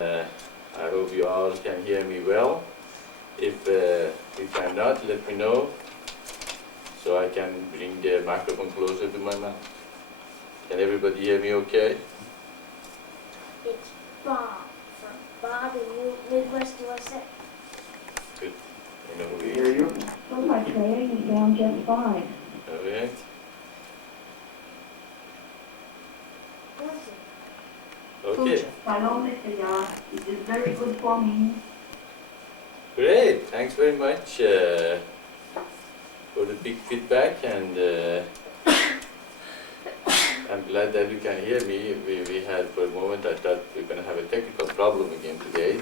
I hope you all can hear me well. If you cannot, let me know so I can bring the microphone closer to my mouth. Can everybody hear me okay? It's Bob from Bob in Midwest USA. Good. I know who he Hear is. you? Well, Maitreya, you sound just fine. All right. Who is it? Okay. Hello, Maitreya. It is very good for me. Great. Thanks very much for the big feedback, and I'm glad that you can hear me. We had for a moment, I thought we were going to have a technical problem again today,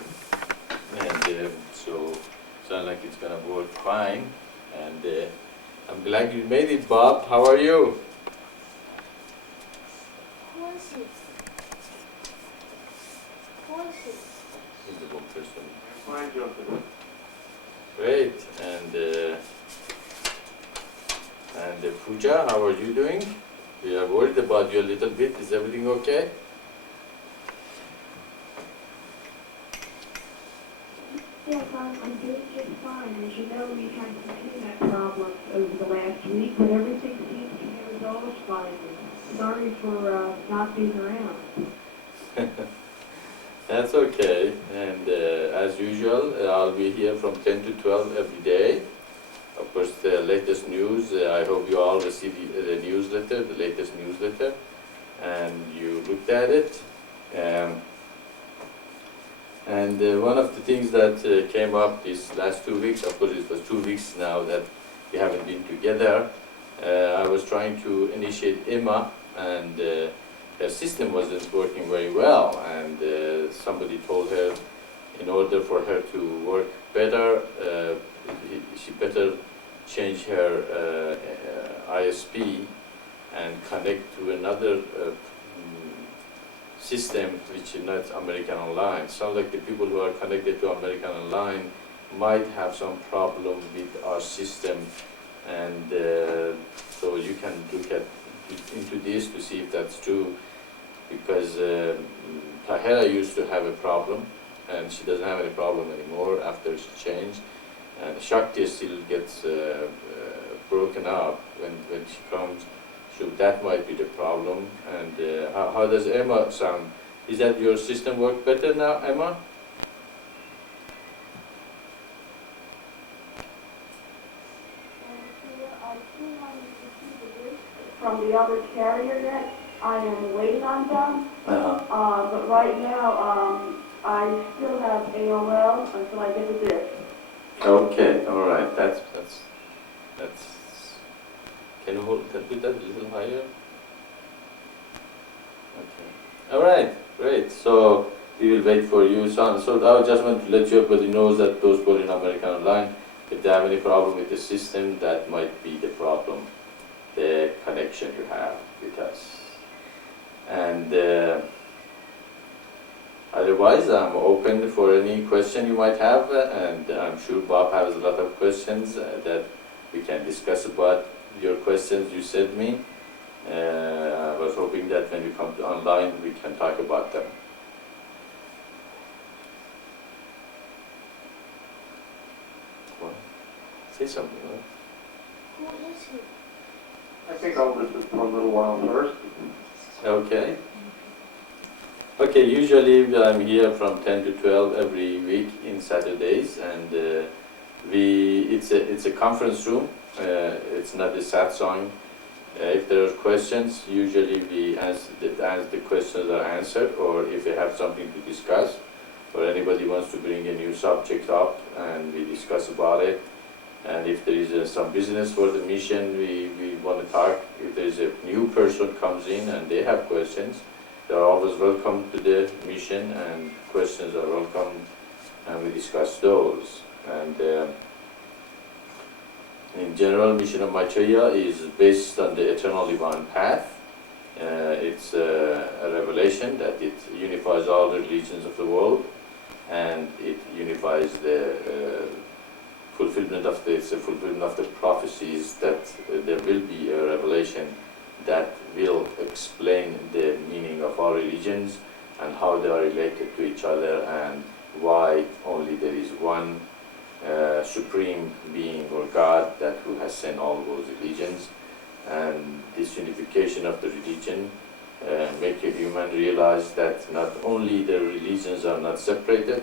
and so it sounds like it's going to work fine. And I'm glad you made it, Bob. How are you? Who is it? Who is it? He's the one person. Fine, Joseph. Great. And Pooja, how are you doing? We are worried about you a little bit. Is everything okay? Yes, I'm doing just fine. As you know, we've had some internet problems over the last week, but everything seems to be resolved finally. Sorry for not being around. That's okay. And as usual, I'll be here from 10 to 12 every day. Of course, the latest news, I hope you all received the newsletter, the latest newsletter, and you looked at it. And one of the things that came up these last 2 weeks, of course it was 2 weeks now that we haven't been together, I was trying to initiate Emma, and her system wasn't working very well, and somebody told her in order for her to work better, she better change her ISP and connect to another system which is not American Online. Sounds like the people who are connected to American Online might have some problem with our system, and so you can look into this to see if that's true, because Tahera used to have a problem, and she doesn't have any problem anymore after she changed. And Shakti still gets broken up when she comes, so that might be the problem. And how does Emma sound? Is that your system work better now, Emma? I do want to receive a list from the other carrier that I am waiting on them. But right now, I still have AOL until I get the disc. Okay, all right. That's. Can you hold that? Put that a little higher. Okay. All right. Great. So we will wait for you, son. So I just want to let you everybody knows that those who are in American Online, if they have any problem with the system, that might be the problem, the connection you have with us. And otherwise, I'm open for any question you might have, and I'm sure Bob has a lot of questions that we can discuss about your questions you sent me. I was hoping that when we come to online, we can talk about them. Well, say something, right? Who is he? I think I'll listen for a little while first. Okay. Okay, usually I'm here from 10 to 12 every week in Saturdays, and it's a conference room. It's not a Satsang. If there are questions, usually we as the questions are answered, or if we have something to discuss, or anybody wants to bring a new subject up and we discuss about it. And if there is some business for the mission, we want to talk. If there is a new person comes in and they have questions, they are always welcome to the mission, and questions are welcome, and we discuss those. And in general, mission of Maitreya is based on the eternally one path. It's a revelation that it unifies all the religions of the world, and it unifies the fulfillment of the prophecies that there will be a revelation that will explain the meaning of all religions and how they are related to each other, and why only there is one supreme being or God that who has sent all those religions. And this unification of the religion make a human realize that not only the religions are not separated,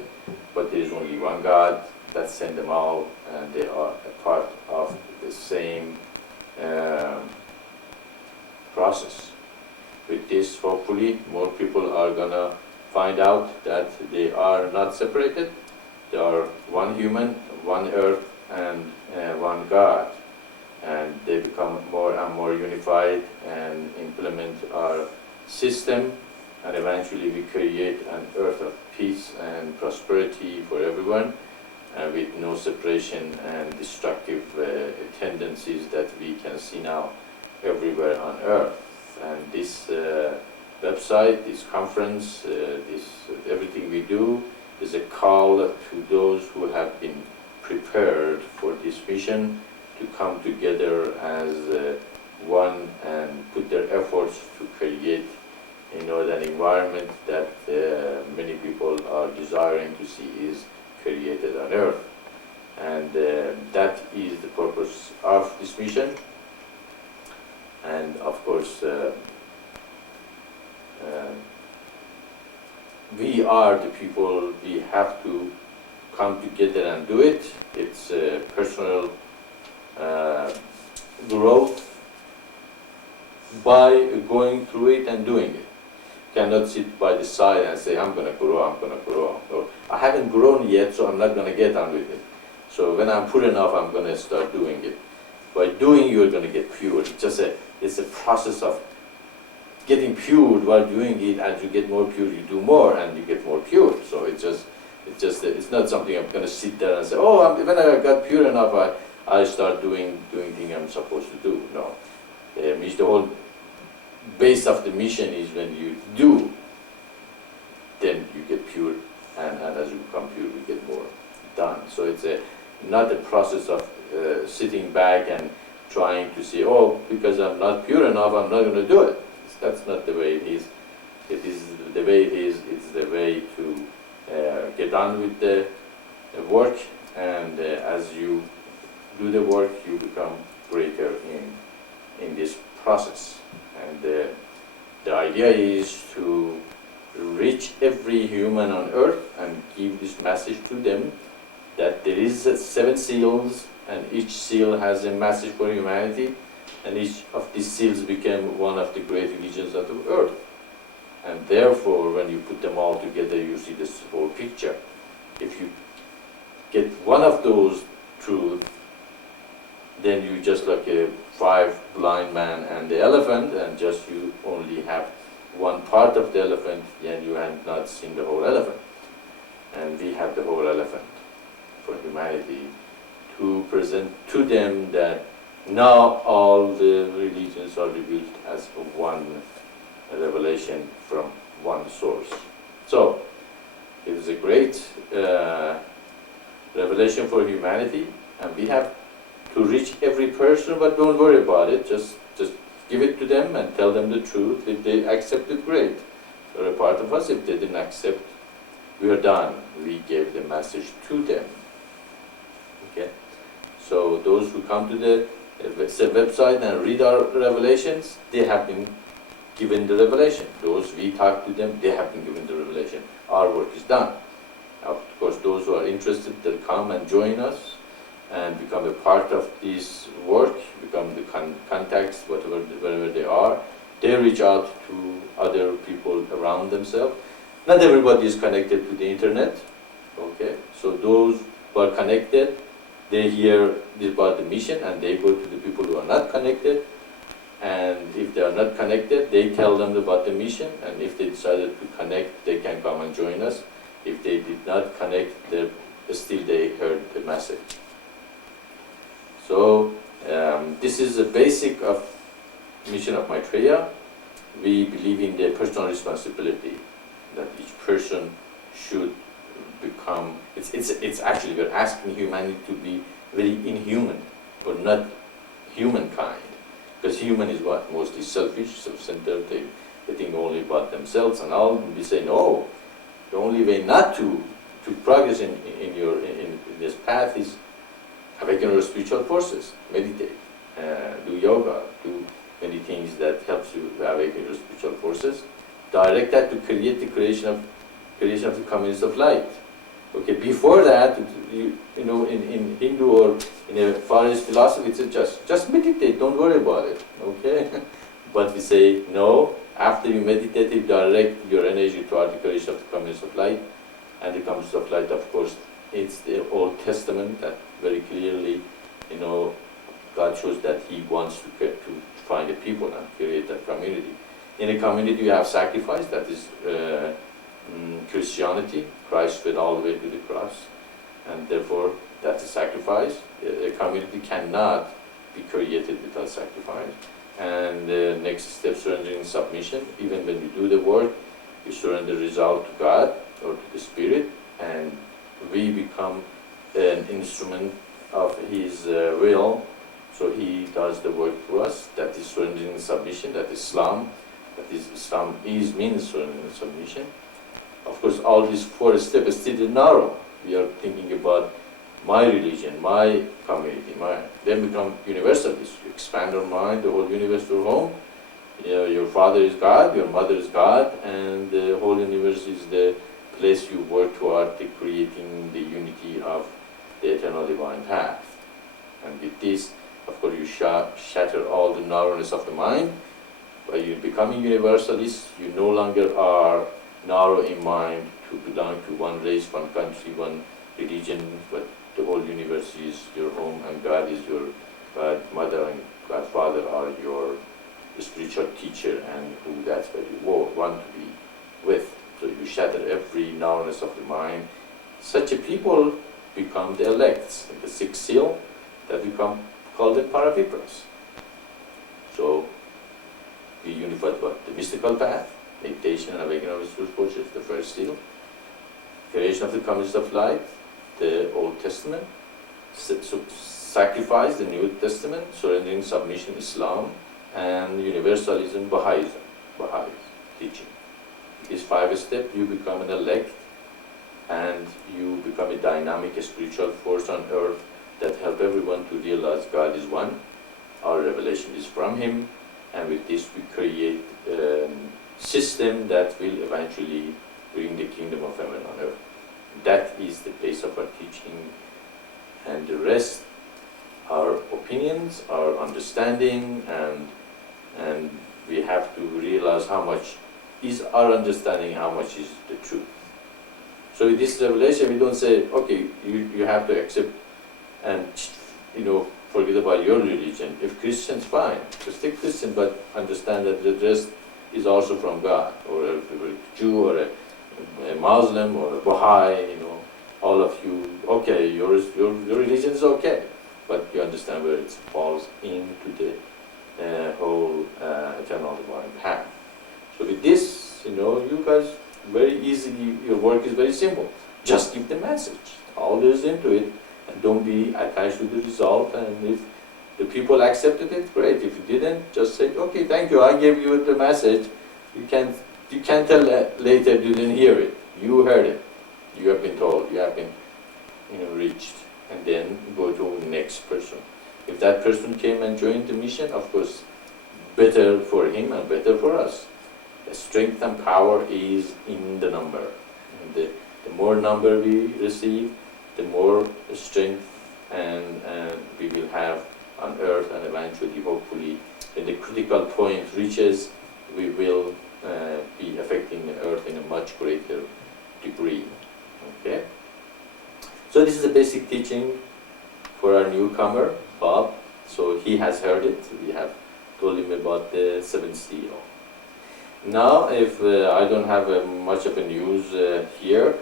but there is only one God that sent them all, and they are a part of the same process. With this, hopefully, more people are gonna find out that they are not separated. They are one human, one earth, and one God. And they become more and more unified and implement our system, and eventually we create an earth of peace and prosperity for everyone, with no separation and destructive tendencies that we can see now everywhere on earth. And this website, this conference, everything we do is a call to those who have been prepared for this mission to come together as one and put their efforts to create an environment that many people are desiring to see is created on earth. And that is the purpose of this mission. And of course, we are the people, we have to come together and do it. It's personal growth by going through it and doing it. Cannot sit by the side and say, I'm going to grow, I'm going to grow. Or, I haven't grown yet, so I'm not going to get on with it. So when I'm put enough, I'm going to start doing it. By doing, you're going to get pure. It's a process of getting pure while doing it. As you get more pure, you do more, and you get more pure. So it's not something I'm going to sit there and say, oh, when I got pure enough, I start doing things I'm supposed to do. No. The whole base of the mission is when you do, then you get pure, and as you become pure, you get more done. So it's not a process of sitting back and trying to say, oh, because I'm not pure enough, I'm not going to do it. That's not the way it is. It is the way it is. It's the way to get on with the work, and as you do the work, you become greater in this process. And the idea is to reach every human on earth and give this message to them that there is 7 seals, and each seal has a message for humanity, and each of these seals became one of the great religions of the earth. And therefore, when you put them all together, you see this whole picture. If you get one of those truths, then you just like a 5 blind man and the elephant, and just you only have one part of the elephant, and you have not seen the whole elephant. And we have the whole elephant for humanity to present to them that now all the religions are revealed as one revelation from one source. So it is a great revelation for humanity, and we have to reach every person, but don't worry about it. Just give it to them and tell them the truth. If they accept it, great. They're a part of us. If they didn't accept, we are done. We gave the message to them. Okay. So those who come to the website and read our revelations, they have been given the revelation. Those we talk to them, they have been given the revelation. Our work is done. Of course, those who are interested, they'll come and join us and become a part of this work, become the contacts, wherever they are. They reach out to other people around themselves. Not everybody is connected to the internet. Okay, so those who are connected, they hear about the mission and they go to the people who are not connected. And if they are not connected, they tell them about the mission. And if they decided to connect, they can come and join us. If they did not connect, still they heard the message. So this is the basic of mission of Maitreya. We believe in the personal responsibility that each person should become. It's actually we're asking humanity to be very inhuman, or not humankind, because human is what? Mostly selfish, self-centered. think only about themselves and all. We say no. The only way not to progress in this path is awaken your spiritual forces, meditate, do yoga, do many things that helps you awaken your spiritual forces. Direct that to create the creation of the communities of light. Okay, before that, you know, in Hindu or in a Far East philosophy, it's just meditate, don't worry about it. Okay, but we say no. After you meditate, you direct your energy toward the creation of the communities of light, and the communities of light, of course, it's the Old Testament that very clearly, you know, God shows that He wants to find a people and create a community. In a community, you have sacrifice, that is Christianity. Christ went all the way to the cross, and therefore that's a sacrifice. A community cannot be created without sacrifice. And the next step, surrendering submission. Even when you do the work, you surrender the result to God or to the Spirit, and we become an instrument of His will. So He does the work for us. That is surrendering submission. That is Islam. Islam means surrendering submission. Of course, all these 4 steps are still narrow. We are thinking about my religion, my community, then become universalists. You expand our mind, the whole universe to home. You know, your father is God, your mother is God, and the whole universe is the place you work toward creating the unity of the eternal divine path. And with this, of course, you shatter all the narrowness of the mind. By you becoming universalist, you no longer are narrow in mind to belong to one race, one country, one religion, but the whole universe is your home, and God is your godmother and godfather are your spiritual teacher, and who that's where you want to be with. So you shatter every narrowness of the mind. Such a people become the elects, the 6th seal, that become called the Paravipras. So we unified what? The mystical path, meditation and awakening of the spiritual forces, the 1st seal. Creation of the communities of light, the Old Testament. Sacrifice, the New Testament. Surrendering submission, Islam. And universalism, Baha'ism, Baha'is teaching. These 5 steps, you become an elect, and you become a dynamic spiritual force on earth that help everyone to realize God is one. Our revelation is from Him, and with this we create a system that will eventually bring the kingdom of heaven on earth. That is the base of our teaching, and the rest are opinions, our understanding, and we have to realize how much is our understanding, how much is the truth. So with this revelation, we don't say, okay, you have to accept and, you know, forget about your religion. If Christians, fine, just take Christian, but understand that the rest is also from God, or a Jew, or a Muslim, or a Baha'i, you know, all of you, okay, your religion is okay, but you understand where it falls into the whole eternal divine path. So with this, you know, you guys very easily, your work is very simple. Just give the message. All there is into it, and don't be attached to the result. And if the people accepted it, great. If you didn't, just say, okay, thank you, I gave you the message. You can't tell later you didn't hear it. You heard it. You have been told. You have been, you know, reached. And then go to the next person. If that person came and joined the mission, of course, better for him and better for us. The strength and power is in the number. And the more number we receive, the more strength and we will have on earth, and eventually, hopefully, when the critical point reaches, we will be affecting the earth in a much greater degree. Okay? So this is the basic teaching for our newcomer, Bob. So he has heard it. We have told him about the 7th seal. Now, if I don't have much of a news here,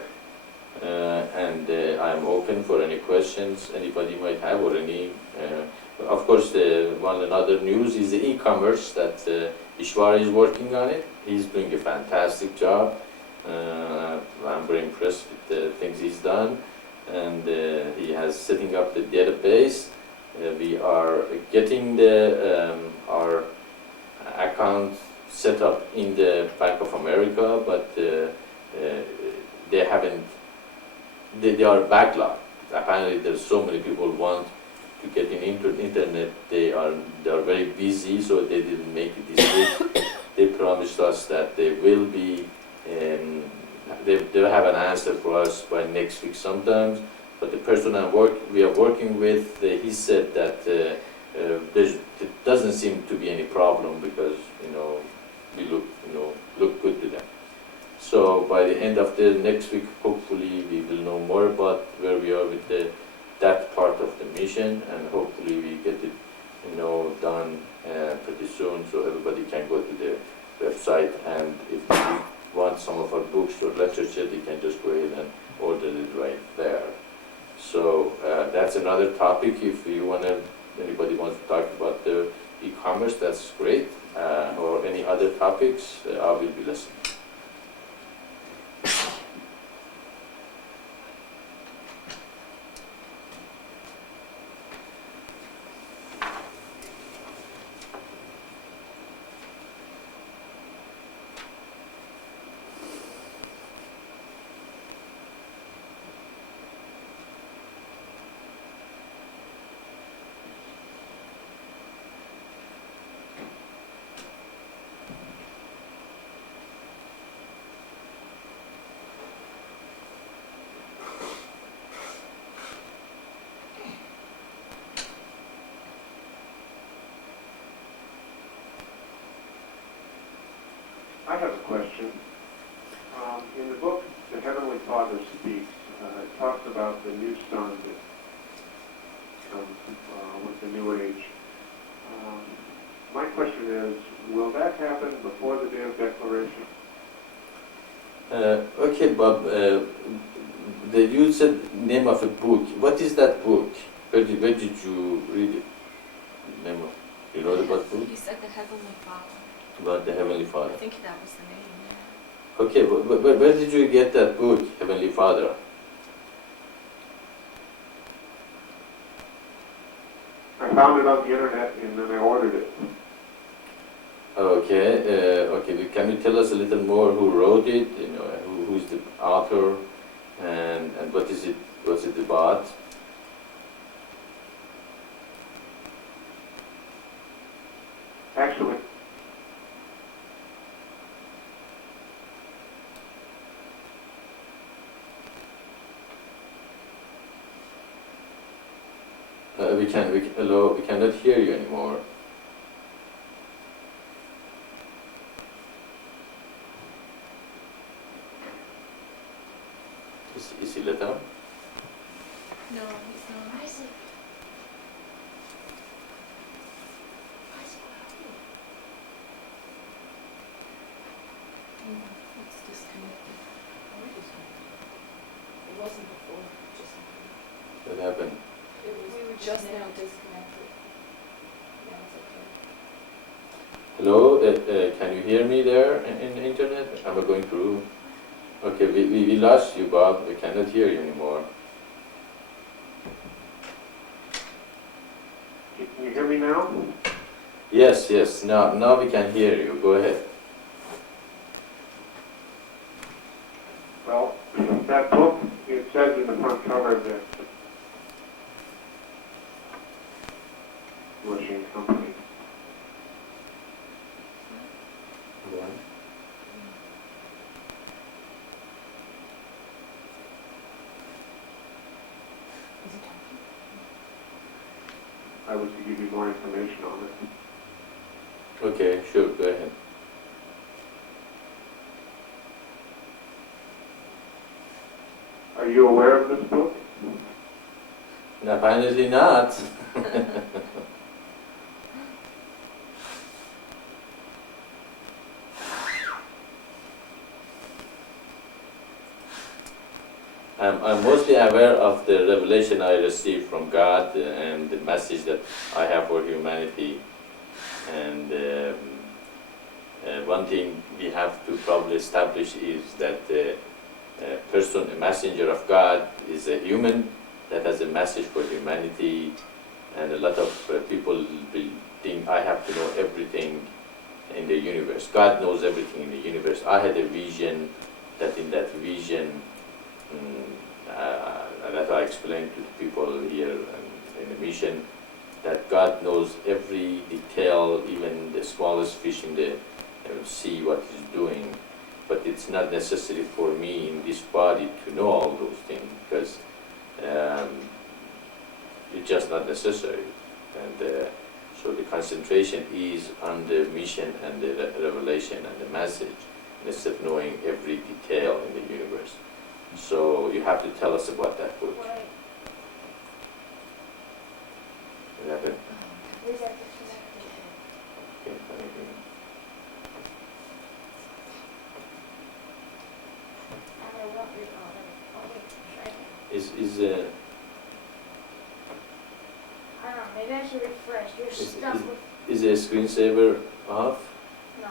and I'm open for any questions anybody might have, or any. Of course, one another news is the e-commerce that Ishwar is working on it. He's doing a fantastic job. I'm very impressed with the things he's done, and he has setting up the database. We are getting our account set up in the Bank of America, but they haven't. They are backlogged. Apparently, there's so many people want to get in internet. They are very busy, so they didn't make it this week. They promised us that they will be. They'll have an answer for us by next week sometimes. But the person we are working with, he said that it doesn't seem to be any problem because we look good to them. So by the end of the next week, hopefully we will know more about where we are with that part of the mission, and hopefully we get it done pretty soon, so everybody can go to the website, and if they want some of our books or literature, they can just go ahead and order it right there. So that's another topic. If anybody wants to talk about the e-commerce, that's great. Or any other topics, I will be listening. I have a question. In the book, The Heavenly Father Speaks, it talks about the new sun that comes with the new age. My question is, will that happen before the day of declaration? Okay, Bob. You said name of a book. What is that book? Where did you read it? Name of, you know about book? You said the Heavenly Father. About the Heavenly Father. I think that was the name, yeah. Okay, where did you get that book, Heavenly Father? I found it on the internet and then I ordered it. Okay, can you tell us a little more who wrote it, who's the author, and what's it about? Actually, we cannot hear you anymore. Is he let down? No, he's not. Isaac. It's disconnected. It wasn't before, just now. What happened? We were just now disconnected. Now it's okay. Hello, can you hear me there in the internet? I'm going through. Okay, we lost you, Bob. We cannot hear you anymore. can you hear me now? Yes, now we can hear you. Go ahead. Well, that book, it says in the front cover that publishing company. Is it talking? I was to give you more information on it. Okay, sure, go ahead. Are you aware of this book? Apparently not. I'm mostly aware of the revelation I received from God and the message that I have for humanity. And one thing we have to probably establish is that a messenger of God, is a human that has a message for humanity, and a lot of people will think I have to know everything in the universe. God knows everything in the universe. I had a vision that in that vision, that I explained to the people here in the mission, that God knows every detail, even the smallest fish in the sea, what he's doing. But it's not necessary for me in this body to know all those things, because it's just not necessary. And so the concentration is on the mission and the revelation and the message, instead of knowing every detail in the universe. So you have to tell us about that book. Right. What happened? We got disconnected. Okay, anything? And I won't read all of it. Oh wait, try again. Is I don't know, maybe I should refresh. You're stuck with a screensaver off? no.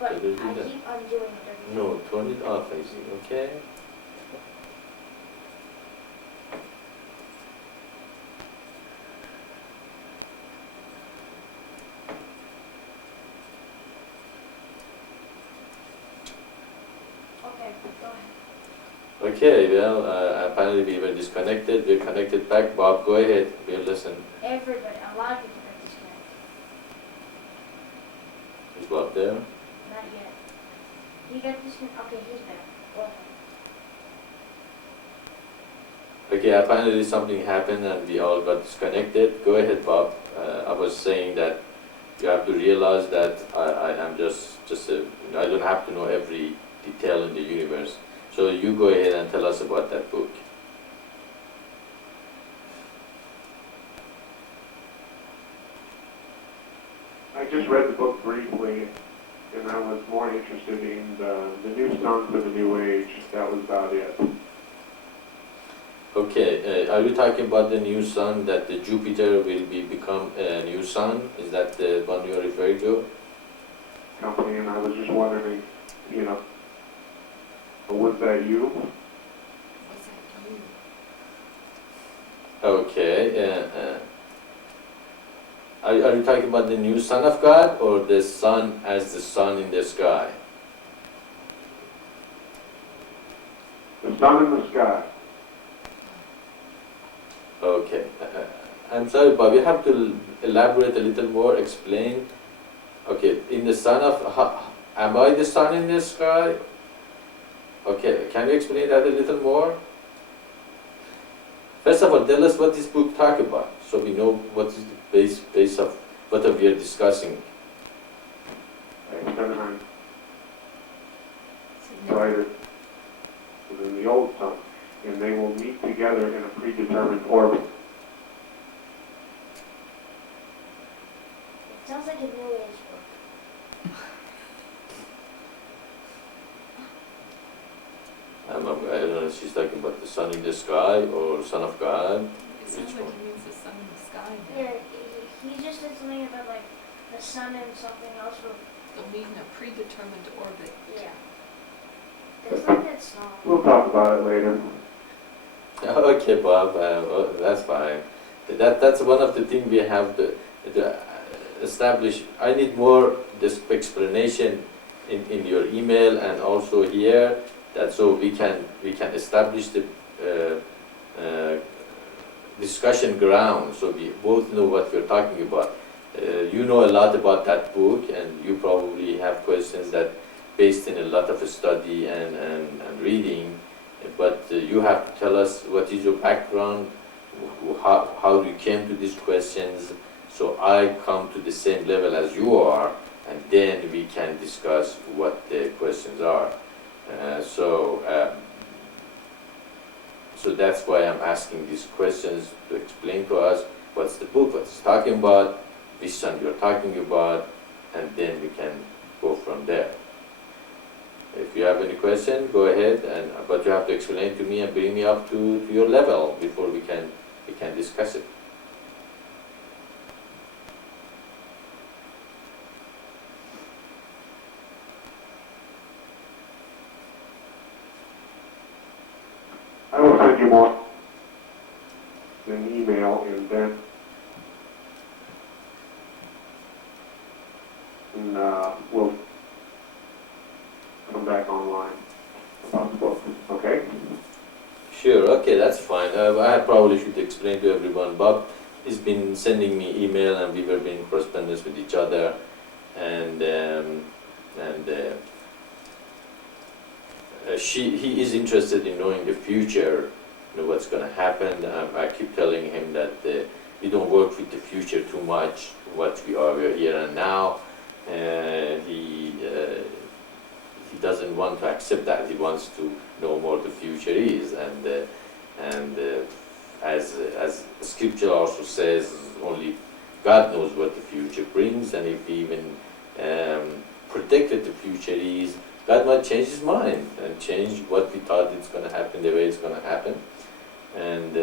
But I Better do that. keep undoing it every No, turn it off, I see. Okay. Okay, go ahead. Okay, well, apparently we were disconnected. We're connected back. Bob, go ahead. We'll listen. Everybody, a lot of people got disconnected. Is Bob there? Not yet. He got disconnected. Okay, he's back. Go ahead. Okay, apparently something happened and we all got disconnected. Go ahead, Bob. I was saying that you have to realize that I am just I don't have to know every detail in the universe. So you go ahead and tell us about that book. I just read the book briefly, and I was more interested in the new sun for the new age. That was about it. Okay, are you talking about the new sun, that the Jupiter will become a new sun? Is that the one you're referring to? Company, and I was just wondering, was that you? Was that you? Okay. Are you talking about the new Son of God or the sun as the sun in the sky? The sun in the sky. Okay. I'm sorry, Bob, you have to elaborate a little more, explain. Okay, in the sun of, am I the sun in the sky? Okay, can you explain that a little more? First of all, tell us what this book talk about, so we know what is the base of what we are discussing. X-79 brighter than the old sun, and they will meet together in a predetermined orbit. It sounds like a new age book. I don't know if she's talking about the sun in the sky or Son of God. It sounds Which like one? he means the sun in the sky. Yeah, he just said something about like the sun and something else. They'll meet in a predetermined orbit. Yeah. It's like that song. We'll talk about it later. Okay, Bob, that's fine. That's one of the things we have to establish. I need more this explanation in your email and also here, that so we can establish the discussion ground, so we both know what we're talking about. You know a lot about that book, and you probably have questions that based in a lot of study and reading, but you have to tell us what is your background, how you came to these questions, so I come to the same level as you are, and then we can discuss what the questions are. So that's why I'm asking these questions, to explain to us what's the book, what it's talking about, which sun you're talking about, and then we can go from there. If you have any question, go ahead, but you have to explain to me and bring me up to your level before we can discuss it. I will send you more an email, and then come back online about the book, okay? Sure, okay, that's fine. I probably should explain to everyone. Bob has been sending me email and we were in correspondence with each other, and he is interested in knowing the future, what's going to happen. I keep telling him that we don't work with the future too much. What we are here and now. He doesn't want to accept that. He wants to know what the future is, and as Scripture also says, only God knows what the future brings, and if we even predicted the future is, God might change His mind and change what we thought it's going to happen, the way it's going to happen, and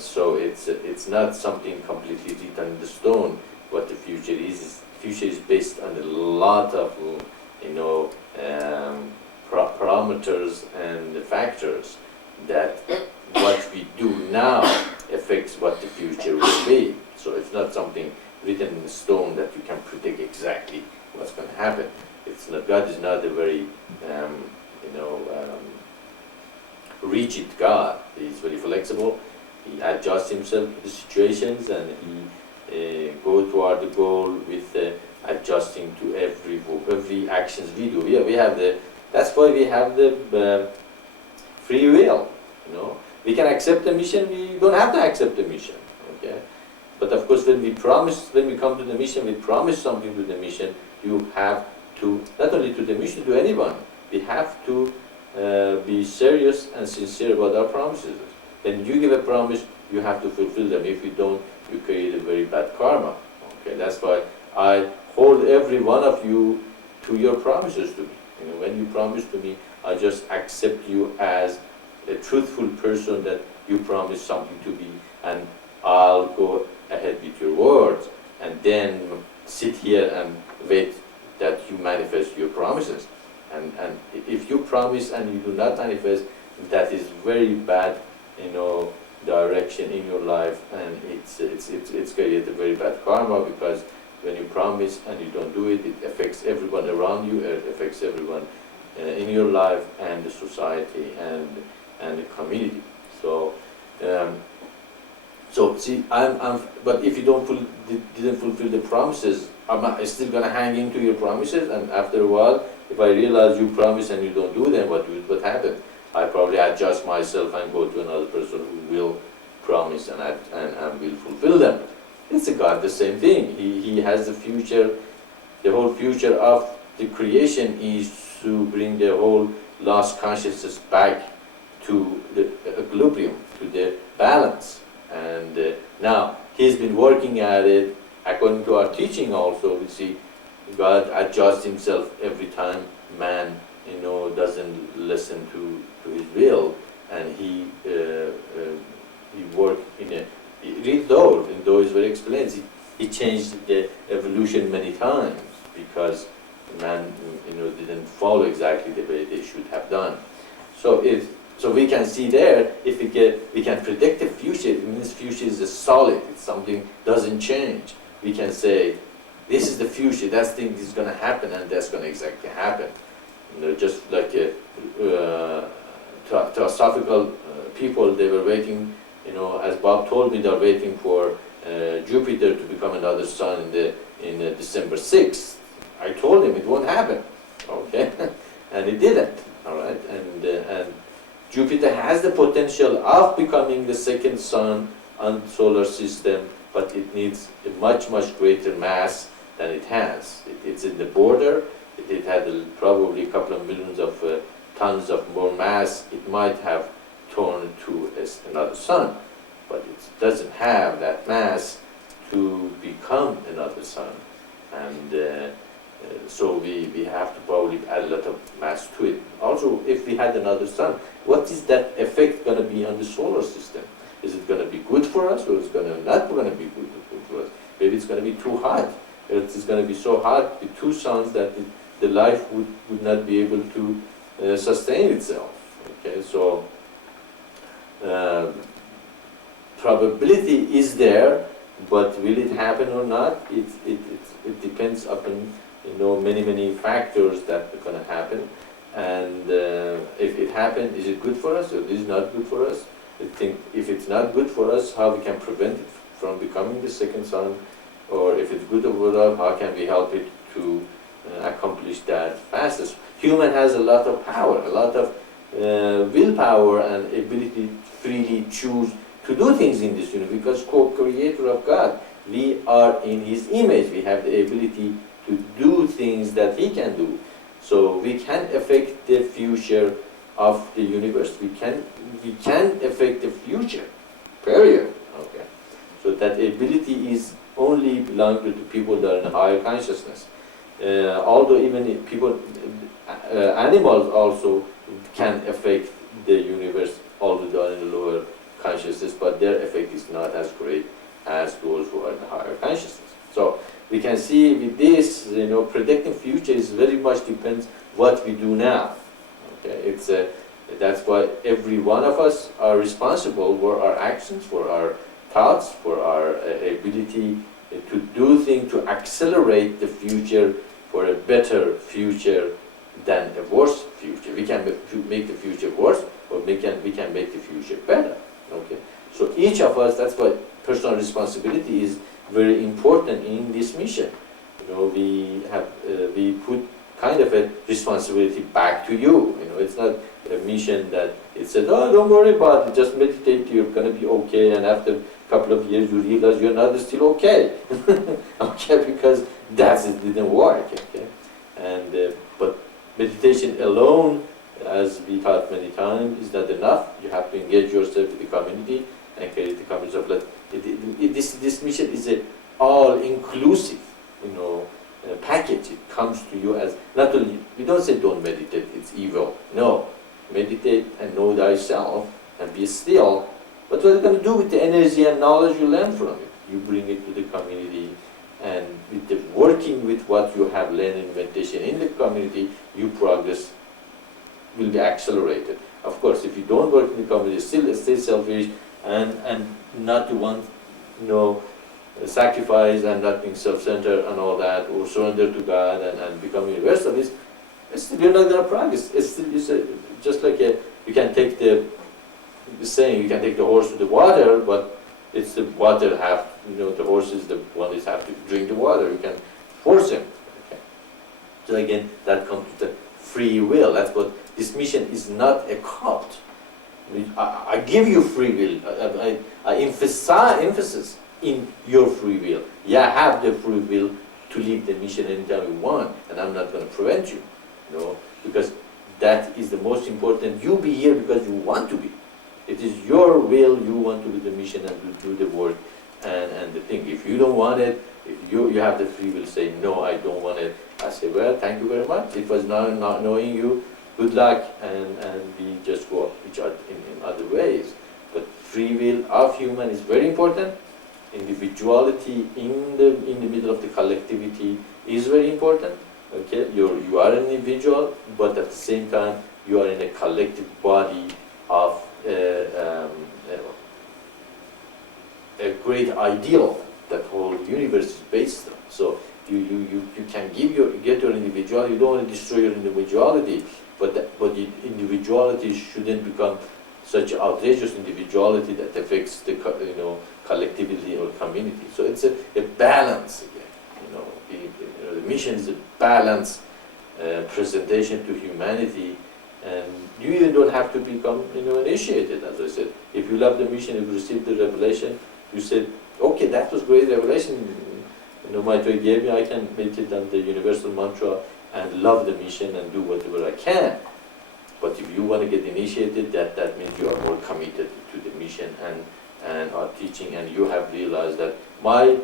so it's not something completely written in the stone. What the future is future is based on a lot of parameters and factors that what we do now affects what the future will be. So it's not something written in stone that you can predict exactly what's going to happen. It's not, God is not a very rigid God. He's very flexible. He adjusts himself to the situations, and he go toward the goal with adjusting to every actions we do. Yeah, we have that's why we have the free will. We can accept the mission. We don't have to accept the mission. Okay, but of course, when we come to the mission, we promise something to the mission. You have to, not only to the mission, to anyone. We have to be serious and sincere about our promises. When you give a promise, you have to fulfill them. If you don't, you create a very bad karma. Okay, that's why I hold every one of you to your promises to me. When you promise to me, I just accept you as a truthful person that you promise something to me, and I'll go ahead with your words, and then sit here and wait that you manifest your promises. And if you promise and you do not manifest, that is very bad, direction in your life, and it's created a very bad karma, because when you promise and you don't do it, it affects everyone around you, it affects everyone in your life and the society and the community. So, see, but if you didn't fulfill the promises, I'm still gonna hang into your promises, and after a while, if I realize you promise and you don't do them, what happens? I probably adjust myself and go to another person who will promise and will fulfill them. It's God, the same thing. He has the future. The whole future of the creation is to bring the whole lost consciousness back to the equilibrium, to the balance. And now He's been working at it. According to our teaching, also we see God adjusts Himself every time man, doesn't listen to His will, and he worked in a. Read those, and those were explained. He changed the evolution many times because man, didn't follow exactly the way they should have done. So we can see there, if we can predict the future. It means future is solid. It's something doesn't change. We can say, this is the future. That thing is going to happen, and that's going to exactly happen. Just like theosophical people, they were waiting. As Bob told me, they're waiting for Jupiter to become another sun in December 6th. I told him it won't happen, okay, and it didn't. All right, and Jupiter has the potential of becoming the second sun on the solar system, but it needs a much greater mass than it has. It's in the border. It had probably a couple of millions of tons of more mass. It might have turned to another sun, but it doesn't have that mass to become another sun, and so we have to probably add a lot of mass to it. Also, if we had another sun, what is that effect going to be on the solar system? Is it going to be good for us, or is it not going to be good for us? Maybe it's going to be too hot. It's going to be so hot with two suns that the life would not be able to sustain itself. Okay, so probability is there, but will it happen or not? It depends upon many factors that are going to happen, and if it happened, is it good for us or is it not good for us? I think if it's not good for us, how we can prevent it from becoming the second sun, or if it's good for us, how can we help it to accomplish that fastest? Human has a lot of power, a lot of willpower and ability to freely choose to do things in this universe, because co-creator of God, we are in His image. We have the ability to do things that He can do. So we can affect the future of the universe. We can affect the future, period. Okay. So that ability is only belong to the people that are in higher consciousness. Although even if people, animals also can affect the universe, although they are in the lower consciousness, but their effect is not as great as those who are in the higher consciousness. So we can see with this, predicting future is very much depends what we do now. Okay, that's why every one of us are responsible for our actions, for our thoughts, for our ability to do things to accelerate the future for a better future than a worse future. We can make the future worse, or we can make the future better. Okay, so each of us, that's why personal responsibility is very important in this mission. We put kind of a responsibility back to you. It's not a mission that it said, oh, don't worry about it, just meditate, you're going to be okay, and after a couple of years you realize you're not still okay. Okay, because it didn't work. Okay, and but meditation alone, as we taught many times, is not enough. You have to engage yourself with the community and create the community of life. This mission is a all-inclusive, package. It comes to you as not only, we don't say don't meditate, it's evil. No, meditate and know thyself and be still. But what are you going to do with the energy and knowledge you learn from it? You bring it to the community, and with the working with what you have learned in meditation in the community, your progress will be accelerated. Of course, if you don't work in the community, still stay selfish and not to want, sacrifice and not being self-centered and all that, or surrender to God and become universalist, still you're not going to progress. It's still, just like you can take the saying, you can take the horse to the water, but it's the water the horse is the one that have to drink the water. You can force him. Okay. So again, that comes to the free will. That's what this mission is, not a cult. I give you free will. I emphasis in your free will. You have the free will to leave the mission anytime you want, and I'm not going to prevent you. Because that is the most important. You be here because you want to be. It is your will. You want to do the mission and to do the work and the thing. If you don't want it, if you have the free will, say no, I don't want it. I say, well, thank you very much. It was not knowing you. Good luck, and we just go each other in other ways. But free will of human is very important. Individuality in the middle of the collectivity is very important. Okay, you are an individual, but at the same time you are in a collective body of a great ideal that whole universe is based on. So you can get your individuality. You don't want to destroy your individuality, but the individuality shouldn't become such outrageous individuality that affects the collectivity or community. So it's a balance again. The mission is a balanced presentation to humanity, and you even don't have to become initiated. As I said, if you love the mission, if you receive the revelation, you said, okay, that was great revelation. Maitreya gave me, I can meditate on the universal mantra and love the mission and do whatever I can. But if you want to get initiated, that means you are more committed to the mission and our teaching, and you have realized that my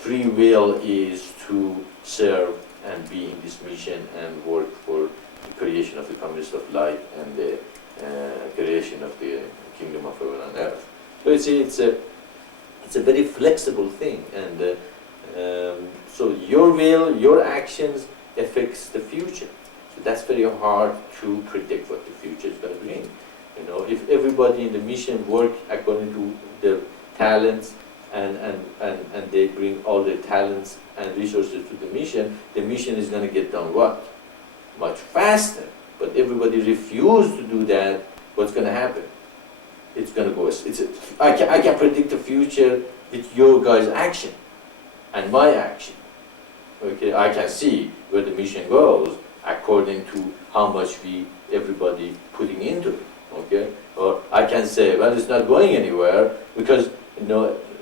free will is to serve and be in this mission and work for the creation of the communist of light and the creation of the kingdom of heaven on earth. So it's a very flexible thing, and so your will, your actions affects the future. So that's very hard to predict what the future is going to bring. If everybody in the mission work according to their talents and they bring all their talents and resources to the mission is going to get done what? Much faster. but everybody refused to do that, what's going to happen? It's going to go. I can predict the future with your guys' action and my action. Okay, I can see where the mission goes according to how much everybody putting into it. Okay, or I can say, well, it's not going anywhere because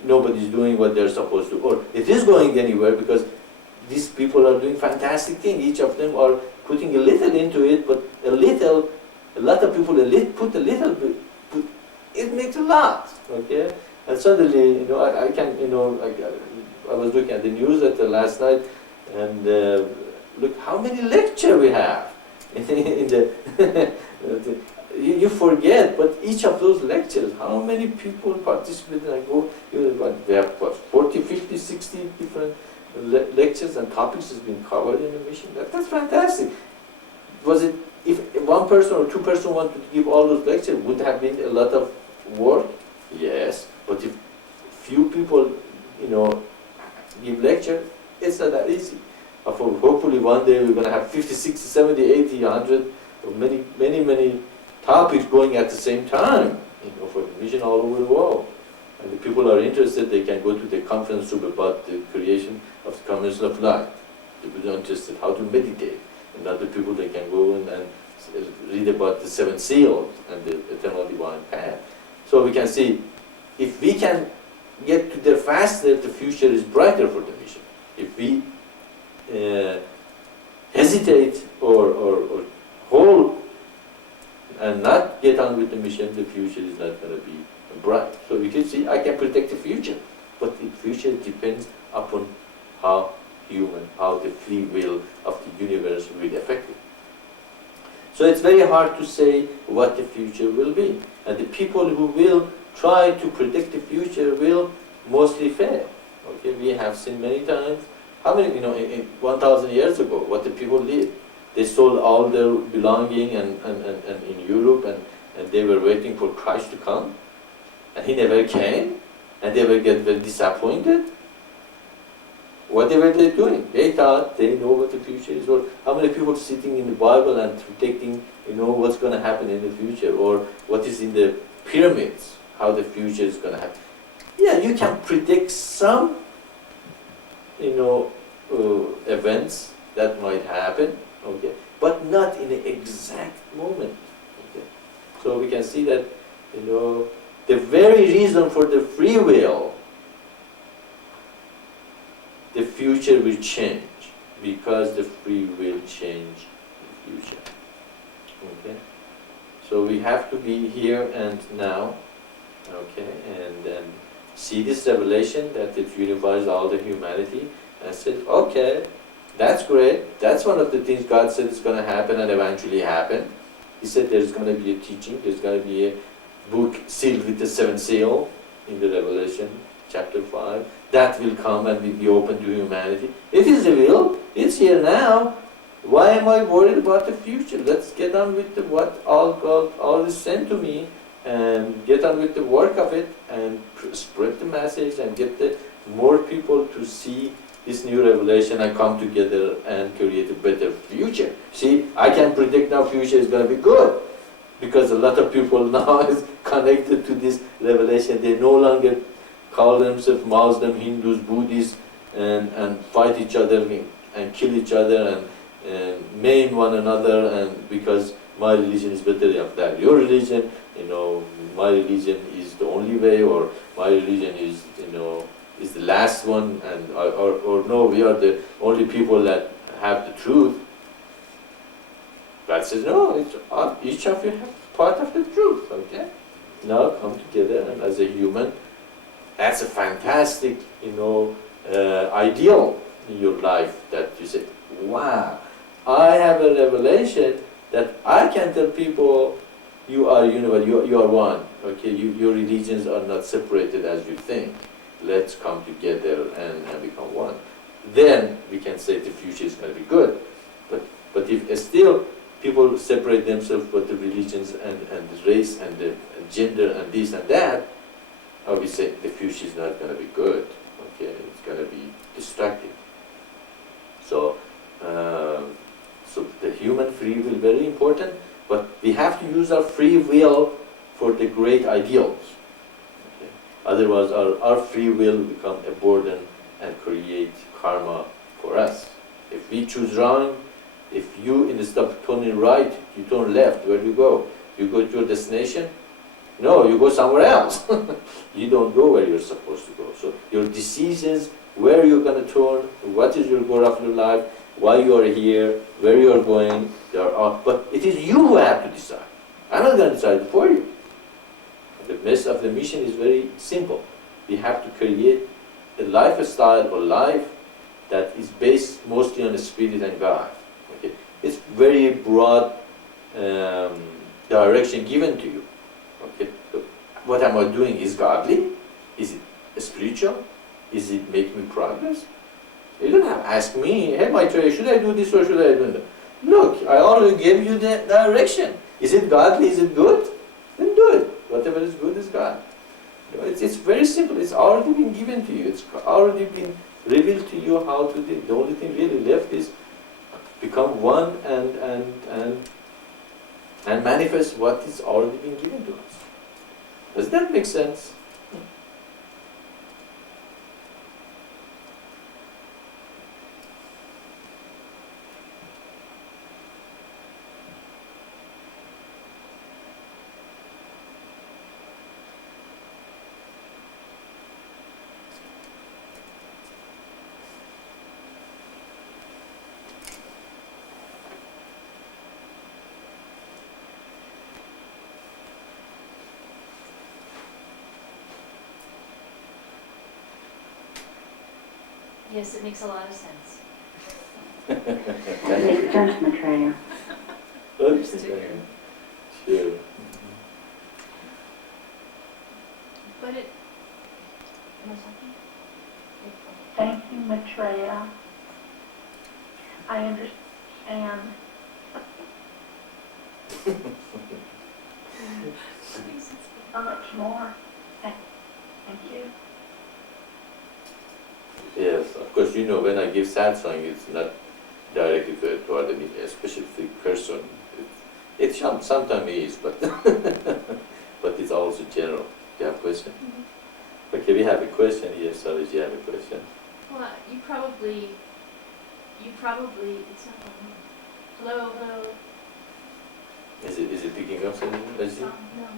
nobody's doing what they're supposed to, or it is going anywhere because these people are doing fantastic things. Each of them are putting a little into it, but a lot of people put a little bit. It makes a lot. Okay, and suddenly, I can, I was looking at the newsletter last night, and look how many lectures we have in the. You forget, but each of those lectures, how many people participate and go, we have 40, 50, 60 different lectures and topics has been covered in the mission. That's fantastic. Was it, if one person or two person wanted to give all those lectures, would have been a lot of work? Yes, but if few people, give lecture, it's not that easy. Hopefully one day we're going to have 50, 60, 70, 80, 100, or many topics going at the same time, for the mission all over the world. And if people are interested, they can go to the conference room about the creation of the convention of life. If people are interested how to meditate, and other people, they can go and read about the seven seals and the eternal divine path. So we can see, if we can get to there faster, the future is brighter for the mission. If we hesitate or hold and not get on with the mission, the future is not going to be bright. So you can see, I can predict the future, but the future depends upon how the free will of the universe will affect it. So it's very hard to say what the future will be. And the people who will try to predict the future will mostly fail. Okay, we have seen many times, how many, 1,000 years ago, what the people did. They sold all their belonging and in Europe, and they were waiting for Christ to come, and he never came, and they would get very disappointed. What were they doing? They thought they know what the future is. Or how many people sitting in the Bible and predicting, what's going to happen in the future, or what is in the pyramids, how the future is going to happen. Yeah, you can predict some, events that might happen. Okay, but not in the exact moment. Okay, so we can see that, the very reason for the free will, the future will change, because the free will change the future. Okay, so we have to be here and now. Okay, and see this revelation that it unifies all the humanity, and said, okay, that's great. That's one of the things God said is going to happen and eventually happened. He said there's going to be a teaching, there's going to be a book sealed with the seven seal in the Revelation chapter 5. That will come and will be open to humanity. It is the will, it's here now. Why am I worried about the future? Let's get on with what all God, all is sent to me, and get on with the work of it, and spread the message and get the more people to see this new revelation and come together and create a better future. See, I can predict now future is going to be good, because a lot of people now is connected to this revelation. They no longer call themselves Muslim, Hindus, Buddhists, and fight each other and kill each other and maim one another, and because my religion is better than your religion, my religion is the only way, or my religion is, is the last one, and or no, we are the only people that have the truth. God says, no, it's each of you have part of the truth, okay? Now come together, and as a human, that's a fantastic, ideal in your life, that you say, wow, I have a revelation that I can tell people, you are universal, you are one, okay? Your religions are not separated as you think. Let's come together and become one. Then we can say the future is going to be good. But if still people separate themselves with the religions and the race and the gender and this and that, we say the future is not going to be good. Okay, it's going to be destructive. So So the human free will very important, but we have to use our free will for the great ideals. Okay? Otherwise, our free will become a burden and create karma for us. If we choose wrong, if you, instead of turning right, you turn left, where do you go? You go to your destination? No, you go somewhere else. You don't go where you're supposed to go. So your decisions, where you're going to turn, what is your goal of your life, why you are here, where you are going, but it is you who have to decide. I'm not going to decide for you. The message of the mission is very simple. We have to create a lifestyle or life that is based mostly on the Spirit and God. Okay? It's very broad direction given to you. Okay? So what am I doing is godly? Is it spiritual? Is it making me progress? You don't have to ask me, hey Maitreya, should I do this or should I do that? Look, I already gave you the direction. Is it godly? Is it good? Then do it. Whatever is good is God. You know, it's very simple. It's already been given to you. It's already been revealed to you how to do. The only thing really left is become one and manifest what is already been given to us. Does that make sense? Yes, it makes a lot of sense. Thank Makes sense, Maitreya. Oops. Sticker. Sure. But it... Am I talking? Thank you, Maitreya. I understand. So much more. Thank you. Yes, of course, you know, when I give satsang, it's not directed toward a specific person. It sometimes is, but but it's also general. You have a question? Mm-hmm. Okay, we have a question. Yes, Saraj, you have a question. Well, you probably, it's not like me. Hello? Is it picking up something? No.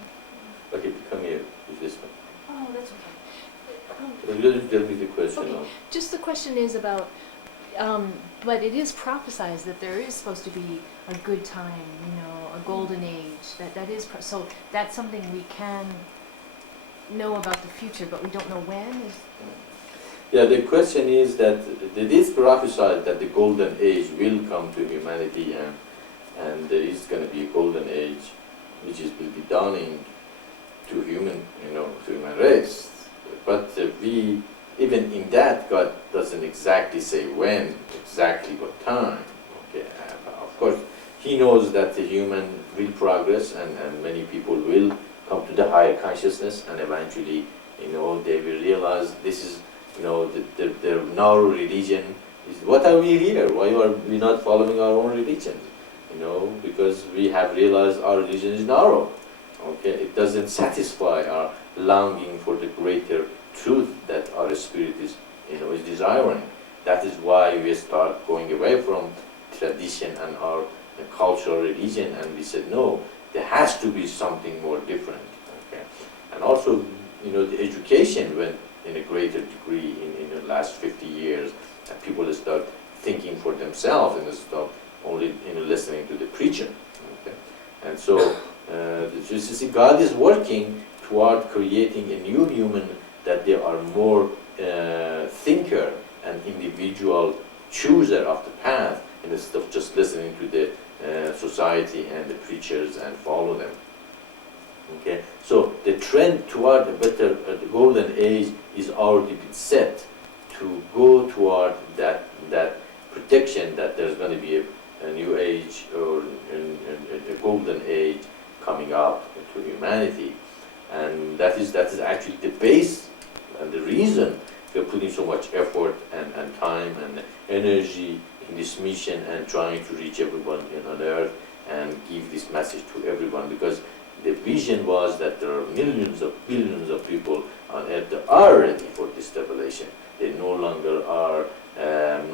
Okay, come here. Is this one? Oh, that's okay. Just tell me the question. Okay. Now. Just the question is about, but it is prophesized that there is supposed to be a good time, a golden age. That is so. That's something we can know about the future, but we don't know when. Yeah, the question is that it is prophesied that the golden age will come to humanity, and there is going to be a golden age, which will be dawning to human race. But we, even in that, God doesn't exactly say when, exactly what time. Okay, of course, He knows that the human will progress, and many people will come to the higher consciousness, and eventually, they will realize this is, their narrow religion is. What are we here? Why are we not following our own religion? Because we have realized our religion is narrow. Okay, it doesn't satisfy our longing for the greater truth that our spirit is desiring. That is why we start going away from tradition and our cultural religion, and we said no, there has to be something more different. Okay, and also the education went in a greater degree in the last 50 years, and people start thinking for themselves and stop only listening to the preacher. Okay, and so. God is working toward creating a new human, that they are more thinker and individual chooser of the path, instead of just listening to the society and the preachers and follow them. Okay, so the trend toward a better golden age is already been set to go toward that protection, that there's going to be a new age or a golden age coming up to humanity, and that is actually the base and the reason we are putting so much effort and time and energy in this mission and trying to reach everyone on earth and give this message to everyone, because the vision was that there are millions of billions of people on earth that are ready for this revelation. They no longer are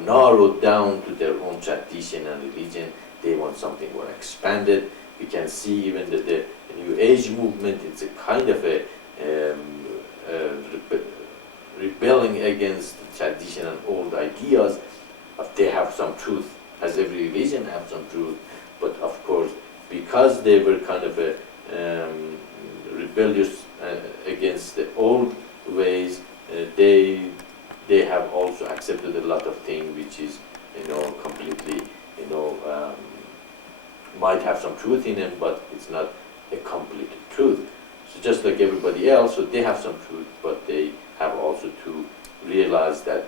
narrowed down to their own tradition and religion. They want something more expanded. We can see even that the New Age movement, it's a kind of a rebelling against tradition and old ideas. They have some truth, as every religion has some truth, but of course, because they were kind of a rebellious against the old ways, they have also accepted a lot of things which is, completely, might have some truth in them, but it's not a complete truth. So just like everybody else, so they have some truth, but they have also to realize that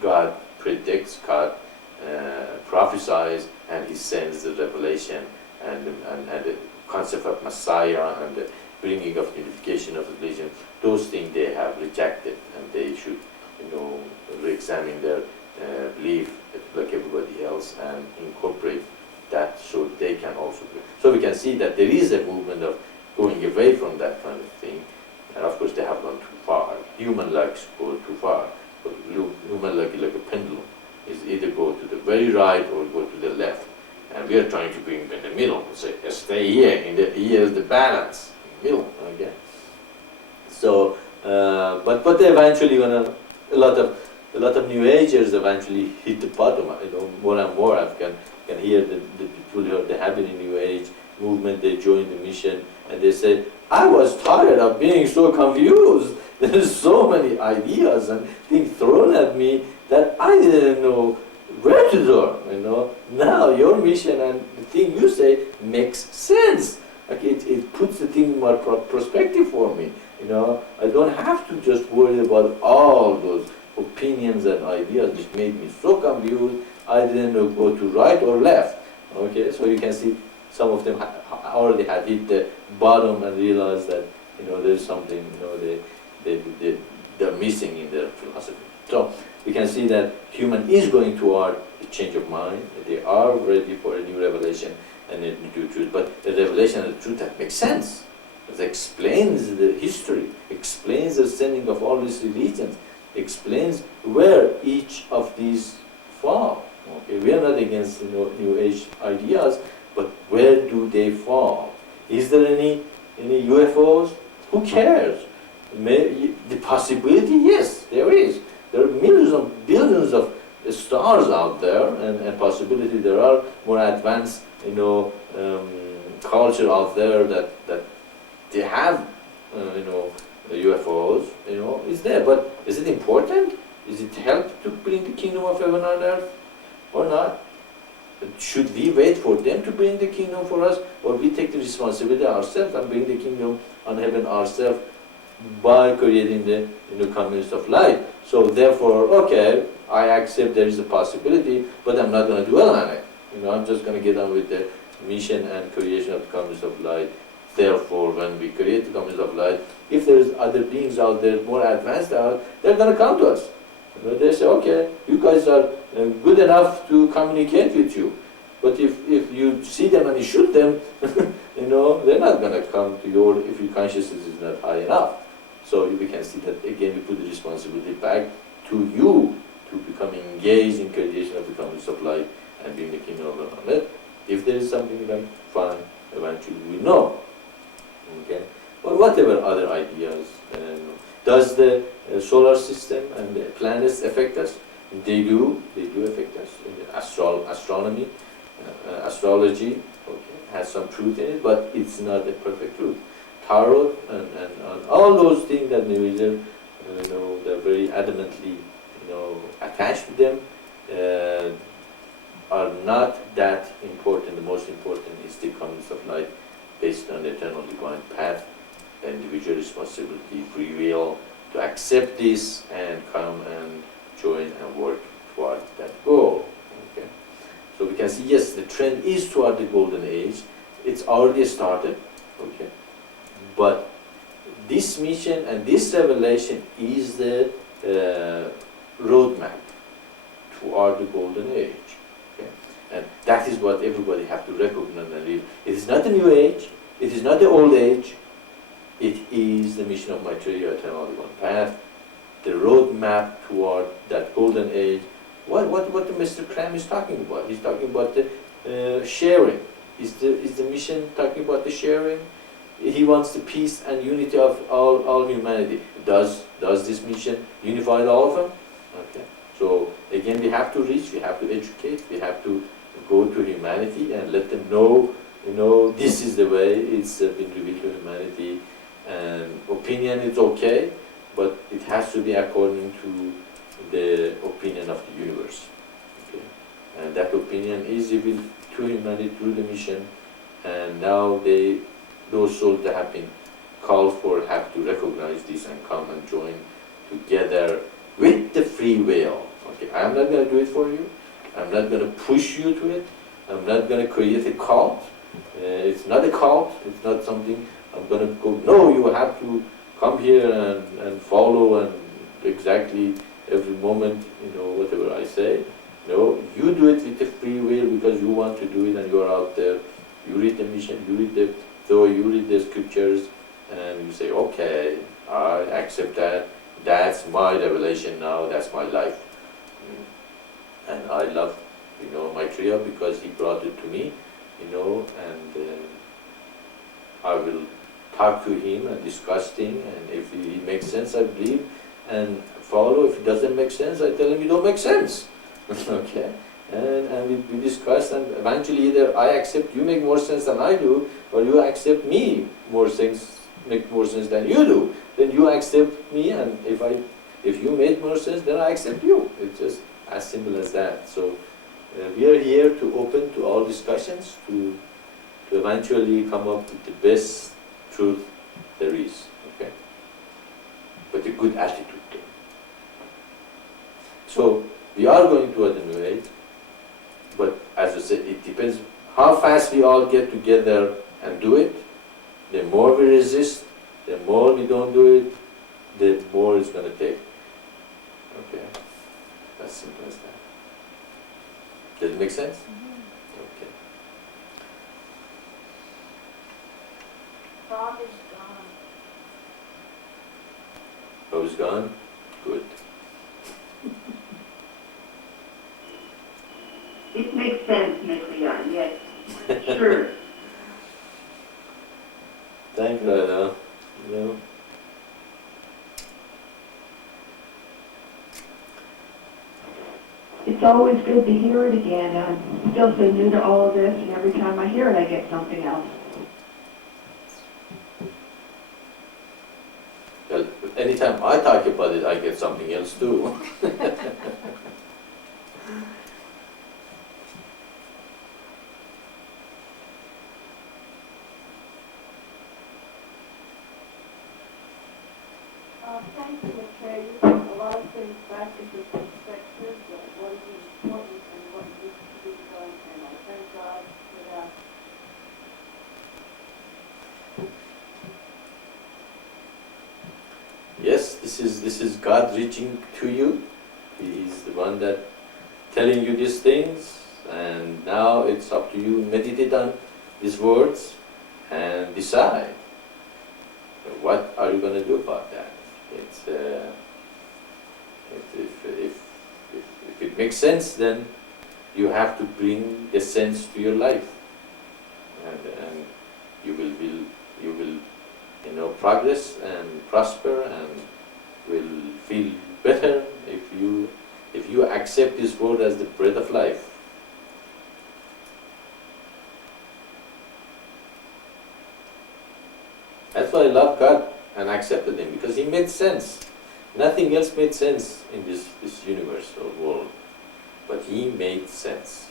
God predicts, God prophesies, and He sends the revelation and the concept of Messiah and the bringing of unification of religion. Those things they have rejected, and they should, re-examine their belief like everybody else and incorporate that so they can also. So we can see that there is a movement of going away from that kind of thing, and of course they have gone too far. Human likes go too far, but human like a pendulum is either go to the very right or go to the left, and we are trying to bring in the middle. Say, stay here. Here is the balance, middle. Okay. So, but eventually, when a lot of New Agers eventually hit the bottom. More and more I can hear the people who they have been in New Age movement. They join the mission and they say, "I was tired of being so confused. There's so many ideas and things thrown at me that I didn't know where to turn. Now your mission and the thing you say makes sense. Like it puts the thing in more perspective for me. I don't have to just worry about all those opinions and ideas which made me so confused. I didn't know go to right or left." Okay, so you can see some of them already had hit the bottom and realized that there's something they're missing in their philosophy. So we can see that human is going toward a change of mind. They are ready for a new revelation and a new truth, but a revelation and a truth that makes sense. It explains the history, explains the sending of all these religions, explains where each of these fall. Okay, we are not against New Age ideas, but where do they fall? Is there any UFOs? Who cares? The possibility, yes, there is. There are millions of billions of stars out there, and a possibility there are more advanced, culture out there that they have, UFOs, is there. But is it important? Is it help to bring the kingdom of heaven on earth or not? Should we wait for them to bring the kingdom for us, or we take the responsibility ourselves and bring the kingdom on heaven ourselves by creating the communist of light? So therefore, okay, I accept there is a possibility, but I'm not going to dwell on it. I'm just going to get on with the mission and creation of the communist of light. Therefore, when we create the communist of light, if there's other beings out there more advanced out, they're going to come to us. They say, okay, you guys are good enough to communicate with you. But if you see them and you shoot them, they're not going to come to you if your consciousness is not high enough. So we can see that again we put the responsibility back to you to become engaged in creation of the communist of light and being the kingdom of God. If there is something like fine, eventually we know. Okay? Or whatever other ideas. Does the solar system and the planets affect us? They do affect us. In the astronomy, astrology, okay, has some truth in it, but it's not a perfect truth. Tarot and all those things that New Ager, they're very adamantly, attached to them, are not that important. The most important is the communist of light based on the eternal divine path, individual responsibility, free will, to accept this and come and join and work toward that goal. Okay? So we can see, yes, the trend is toward the golden age. It's already started, okay? But this mission and this revelation is the roadmap toward the golden age. Okay? And that is what everybody have to recognize and live. It is not the new age, it is not the old age, it is the mission of Maitreya Eternal One Path, the roadmap toward that golden age. What Mr. Cram is talking about? He's talking about the sharing. Is the mission talking about the sharing? He wants the peace and unity of all humanity. Does this mission unify all of them? Okay. So again, we have to reach, we have to educate, we have to go to humanity and let them know, this is the way it's been revealed to humanity. And opinion is okay, but it has to be according to the opinion of the universe. Okay? And that opinion is revealed to humanity through the mission, and now those souls that have been called for have to recognize this and come and join together with the free will. Okay, I'm not going to do it for you. I'm not going to push you to it. I'm not going to create a cult. It's not a cult. It's not something I'm going to go, no, you have to come here and follow and exactly every moment, whatever I say. No, you do it with the free will because you want to do it and you're out there. You read the mission, you read the scriptures, and you say, okay, I accept that. That's my revelation now, that's my life. And I love, Maitreya because he brought it to me, and I will talk to him and discuss things, and if it makes sense, I believe and follow. If it doesn't make sense, I tell him it don't make sense. Okay? And we discuss, and eventually either I accept you make more sense than I do, or you accept me make more sense than you do. Then you accept me, and if you make more sense, then I accept you. It's just as simple as that. So we are here to open to all discussions, to eventually come up with the best truth there is. Okay? But a good attitude. So we are going toward the new age, but as I said, it depends how fast we all get together and do it. The more we resist, the more we don't do it, the more it's going to take. Okay? As simple as that. Does it make sense? Okay. Bob is gone. Bob is gone? Good. It makes sense, Maitreya, yes. Sure. Thank you, Radha. It's always good to hear it again. I'm still so new to all of this, and every time I hear it, I get something else. Well, anytime I talk about it, I get something else too. Thank you, Maitreya. You put a lot of things back into perspective, what is important and what needs to be done, and I thank God for that. Yes, this is God reaching to you. He is the one that telling you these things, and now it's up to you. Meditate on these words and decide what are you going to do about that. It's if it makes sense, then you have to bring the sense to your life, and you will progress and prosper and will feel better if you accept this word as the breath of life. That's why I love God and accepted Him, because He made sense. Nothing else made sense in this universe or world, but He made sense.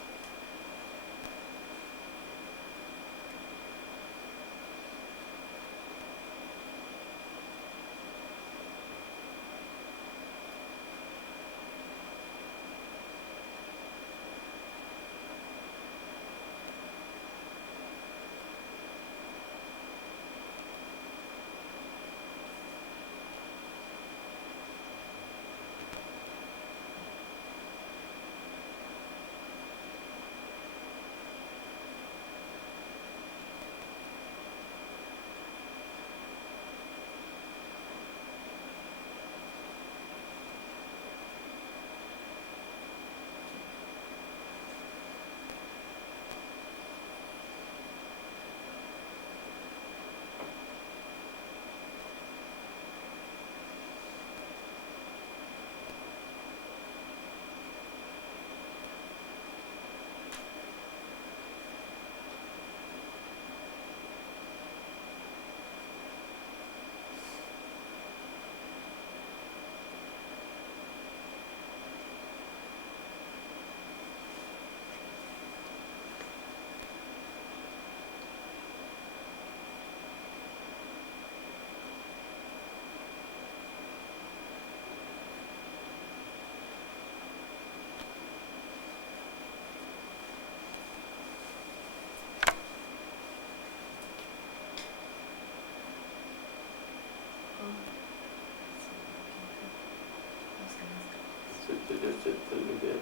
with it.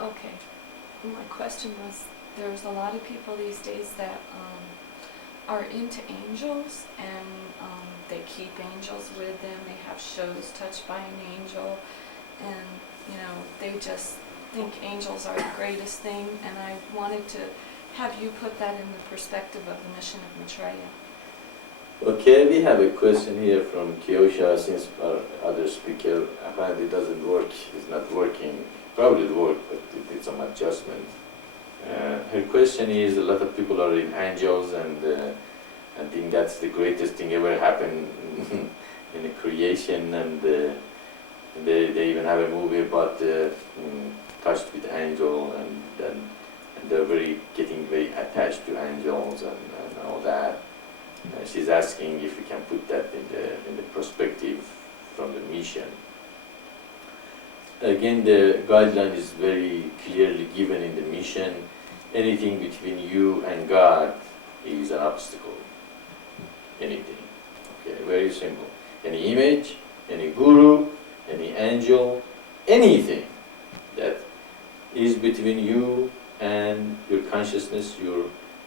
Okay. My question was, there's a lot of people these days that are into angels, and they keep angels with them. They have shows touched by an angel, and they just think angels are the greatest thing. And I wanted to have you put that in the perspective of the mission of Maitreya. Okay, we have a question here from Kyosha, since our other speaker apparently doesn't work, is not working. Probably it worked, but it did some adjustment. Her question is, a lot of people are in angels and think that's the greatest thing ever happened in the creation, and they even have a movie about touched with angel, and they're getting very attached to angels and all that. She's asking if we can put that in the perspective from the mission. Again, the guideline is very clearly given in the mission. Anything between you and God is an obstacle. Anything. Okay, very simple. Any image, any guru, any angel, anything that is between you and your consciousness, your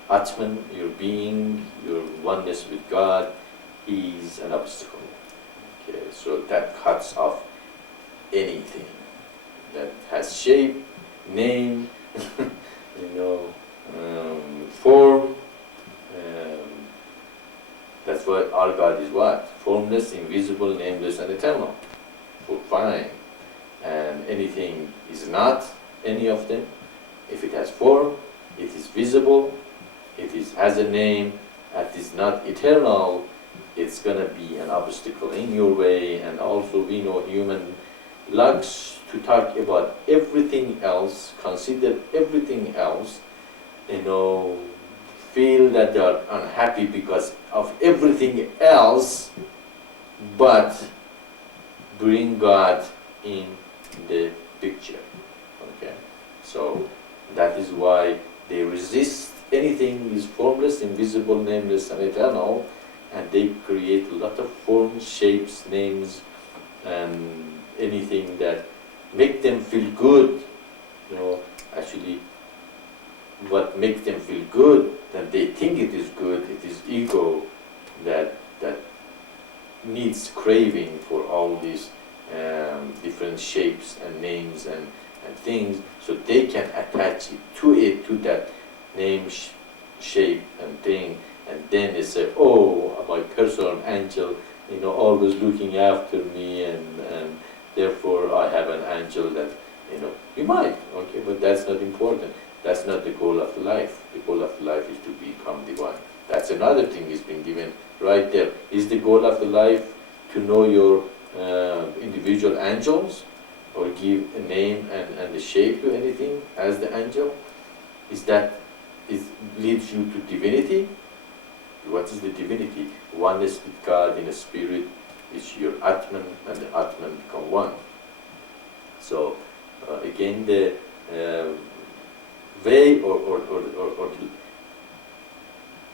Atman, your being, your oneness with God, is an obstacle. Okay, so that cuts off anything that has shape, name, form. That's what our God is. What? Formless, invisible, nameless, and eternal. Well, fine. And anything is not any of them. If it has form, it is visible, has a name, it is not eternal, it's going to be an obstacle in your way. And also we know human likes to talk about everything else, consider everything else, feel that they are unhappy because of everything else, but bring God in the picture. Okay, so that is why they resist anything is formless, invisible, nameless, and eternal, and they create a lot of forms, shapes, names, and anything that make them feel good. Actually, what makes them feel good, that they think it is good, it is ego that needs craving for all these different shapes and names and things, so they can attach it to that name, shape, and thing, and then they say, oh, my personal angel, always looking after me, and therefore I have an angel that, you might, okay, but that's not important. That's not the goal of life. The goal of life is to become divine. That's another thing that's been given right there. Is the goal of the life to know your individual angels, or give a name and a shape to anything as the angel? It leads you to divinity? What is the divinity? Oneness with God in a spirit is your Atman, and the Atman become one. So again, the way or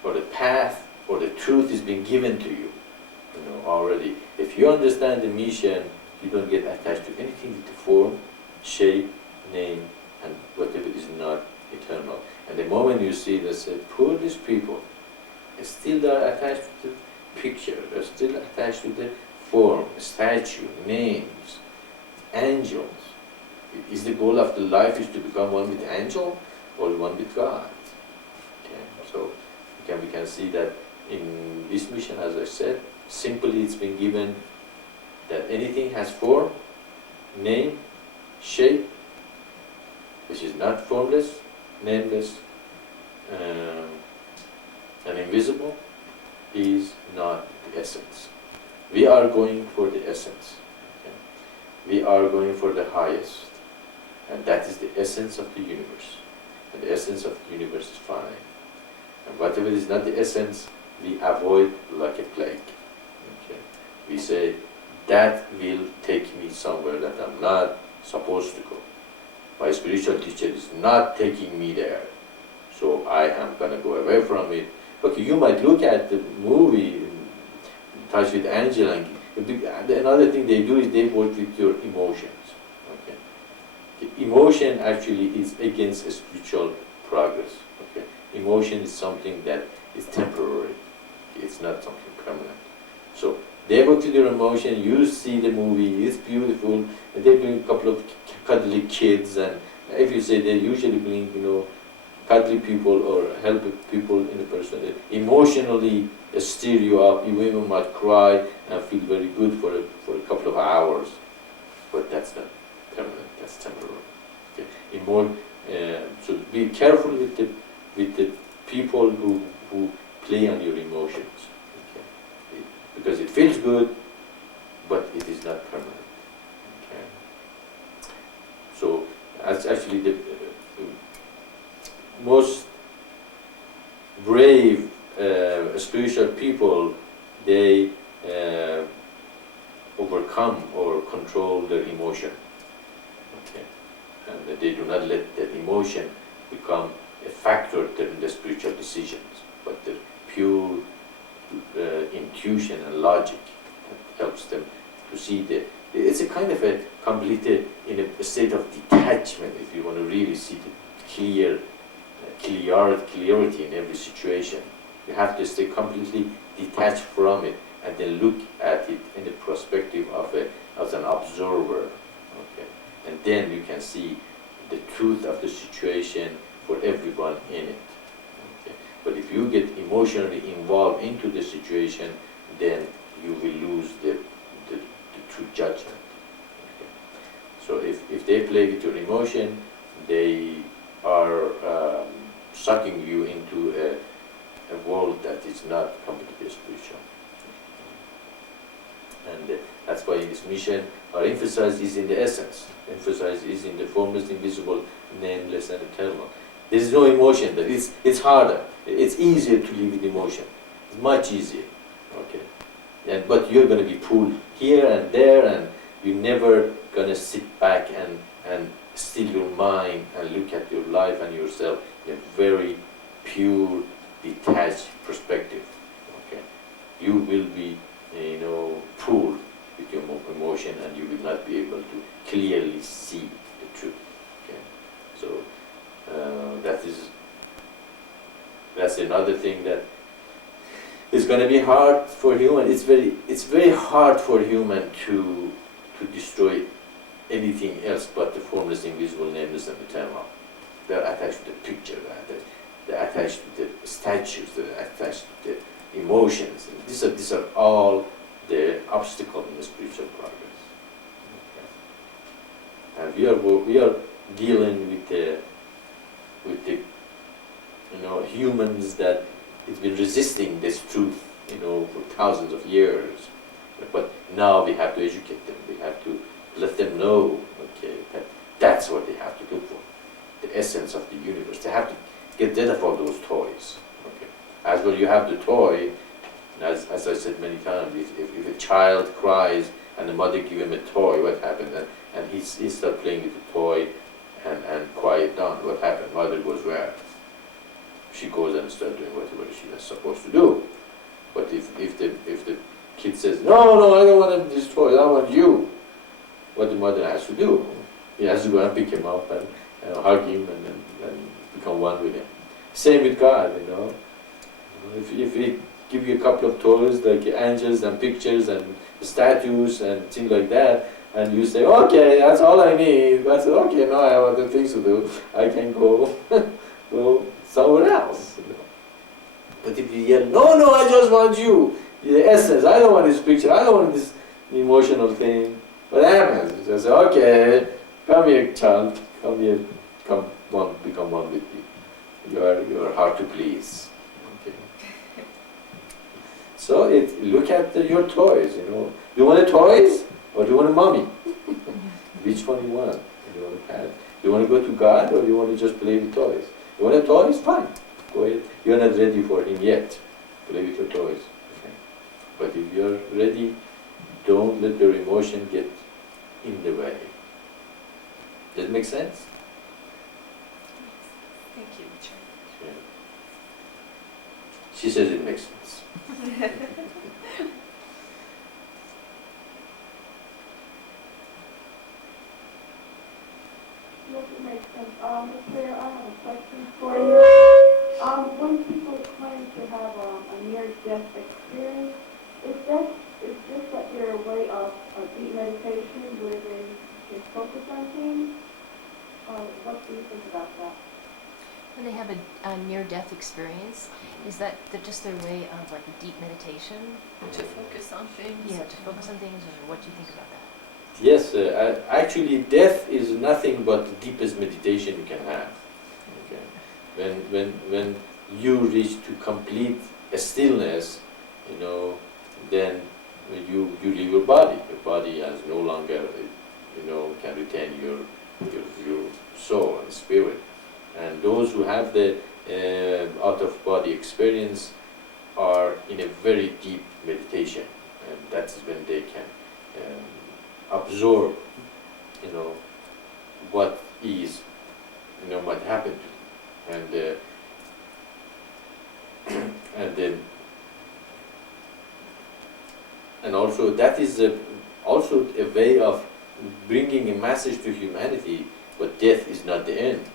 the path or the truth is being given to you, already. If you understand the mission, you don't get attached to anything with the form, shape, name, and whatever is not eternal. And the moment you see that, say, poor these people, still they are attached to the picture, they're still attached to the form, statue, names, angels. Is the goal of the life is to become one with angel or one with God? Okay. So we can see that in this mission, as I said, simply it's been given that anything has form, name, shape, which is not formless, nameless, and invisible, is not the essence. We are going for the essence. Okay? We are going for the highest. And that is the essence of the universe. And the essence of the universe is fine. And whatever is not the essence, we avoid like a plague. Okay? We say, that will take me somewhere that I'm not supposed to go. My spiritual teacher is not taking me there, so I am going to go away from it. Okay, you might look at the movie, Touch with Angel, and another thing they do is they work with your emotions. Okay, emotion actually is against spiritual progress. Okay, emotion is something that is temporary. It's not something permanent. So they go to their emotion. You see the movie; it's beautiful. And they bring a couple of cuddly kids, and if you say they usually bring, cuddly people or help people in a person that emotionally stir you up. You even might cry and feel very good for a couple of hours, but that's not permanent. That's temporary. Okay. So be careful with the people who play on your emotions, okay? Because it feels good, but it is not permanent. Okay. So that's actually the most brave spiritual people. They overcome or control their emotion. Okay. And they do not let that emotion become a factor in the spiritual decisions, but the pure intuition and logic that helps them to see it's a kind of a complete in a state of detachment, if you want to really see the clarity in every situation. You have to stay completely detached from it and then look at it in the perspective as an observer. Okay. And then you can see the truth of the situation for everyone in it. Okay. But if you get emotionally involved into the situation, then you will lose the true judgment. Okay. So if they play with your emotion, they are sucking you into a world that is not completely spiritual. And that's why in this mission, our emphasis is in the essence. Emphasis is in the formless, invisible, nameless, and eternal. There is no emotion there. It's harder. It's easier to live with emotion. It's much easier. Okay. But you're going to be pulled here and there, and you're never going to sit back and still your mind and look at your life and yourself in a very pure, detached perspective. Okay. You will be, pulled with your emotion, and you will not be able to clearly see the truth. Okay. So that's another thing that is going to be hard for human. It's very hard for human to destroy anything else but the formless, invisible, nameless, and eternal. They're attached to the picture, they're attached to the statues, they're attached to the emotions. These are all the obstacles in the spiritual progress. Okay. And we are dealing with the humans that it's been resisting this truth, for thousands of years. But now we have to educate them. We have to let them know, okay, that's what they have to look for. The essence of the universe. They have to get rid of all those toys. Okay. As well, you have the toy, as I said many times, if a child cries and the mother gives him a toy, what happened? And he starts playing with the toy and quiet down. What happened? Mother goes where? She goes and starts doing whatever she is supposed to do. But if the kid says, no, I don't want this toy, I want you, what the mother has to do? He has to go and pick him up and hug him and become one with him. Same with God, If he give you a couple of toys like angels and pictures and statues and things like that, and you say, okay, that's all I need. That's okay. Now I have other things to do. I can go somewhere else. But if you yell, no, I just want you, the essence. I don't want this picture. I don't want this emotional thing. What happens? You just say, okay, come here, child. Come here. Become one with me. You are hard to please. Okay. So look at your toys. Do you want a toys or do you want a mommy? Which one you want? Do you want a pet? Do you want to go to God or do you want to just play with toys? You want a toy? It's fine. Go ahead. You're not ready for him yet. Play with your toys. Okay. But if you're ready, don't let your emotion get in the way. Does it make sense? Thank you, Maitreya. Yeah. She says it makes sense. makes sense. Maitreya, I have a question for you. When people claim to have a near-death experience, is this like their way of deep meditation where they can focus on things? What do you think about that? When they have a near-death experience, is that just their way of like a deep meditation? To focus on things. Yeah, to focus on things, or what do you think about that? Yes, actually, death is nothing but the deepest meditation you can have. Okay, when you reach to complete a stillness, you know, then you leave your body. Your body has no longer, you know, can retain your soul and spirit. And those who have the out-of-body experience are in a very deep meditation, and that's when they can absorb, you know, what is, you know, what happened to them, and then, and also that is also a way of bringing a message to humanity. But death is not the end.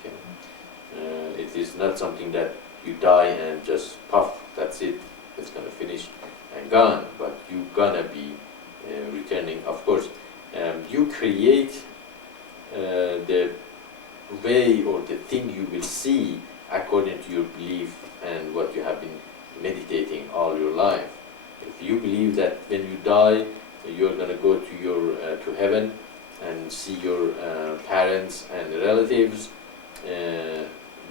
Okay? It is not something that you die and just puff, that's it, it's gonna finish and gone. But you're gonna be returning. Of course, you create the way or the thing you will see according to your belief and what you have been meditating all your life. If you believe that when you die, you're gonna go to your to heaven and see your parents and relatives,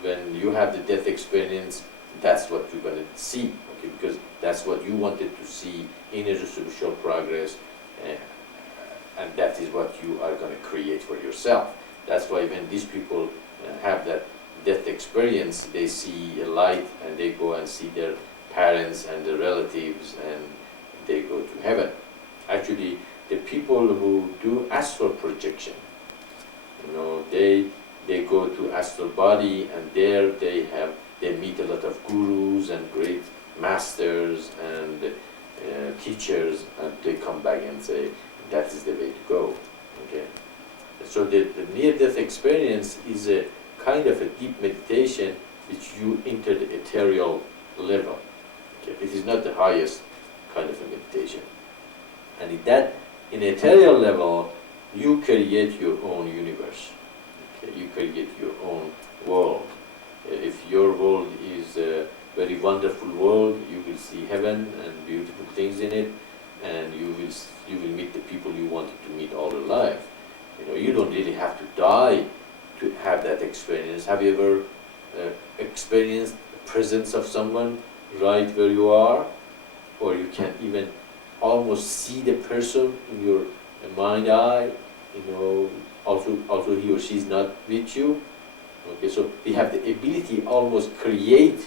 when you have the death experience, that's what you're going to see, okay? Because that's what you wanted to see in a spiritual progress, and that is what you are going to create for yourself. That's why when these people have that death experience, they see a light and they go and see their parents and their relatives and they go to heaven. Actually, the people who do astral projection, you know, they go to astral body, and there they meet a lot of gurus and great masters and teachers, and they come back and say that is the way to go. Okay, so the near-death experience is a kind of a deep meditation which you enter the ethereal level. Okay, it is not the highest kind of a meditation, and in ethereal level, you create your own universe. Okay? You create your own world. If your world is a very wonderful world, you will see heaven and beautiful things in it, and you will meet the people you wanted to meet all your life. You know, you don't really have to die to have that experience. Have you ever experienced the presence of someone right where you are, or you can even almost see the person in your mind eye, you know, also he or she is not with you. Okay, so we have the ability almost create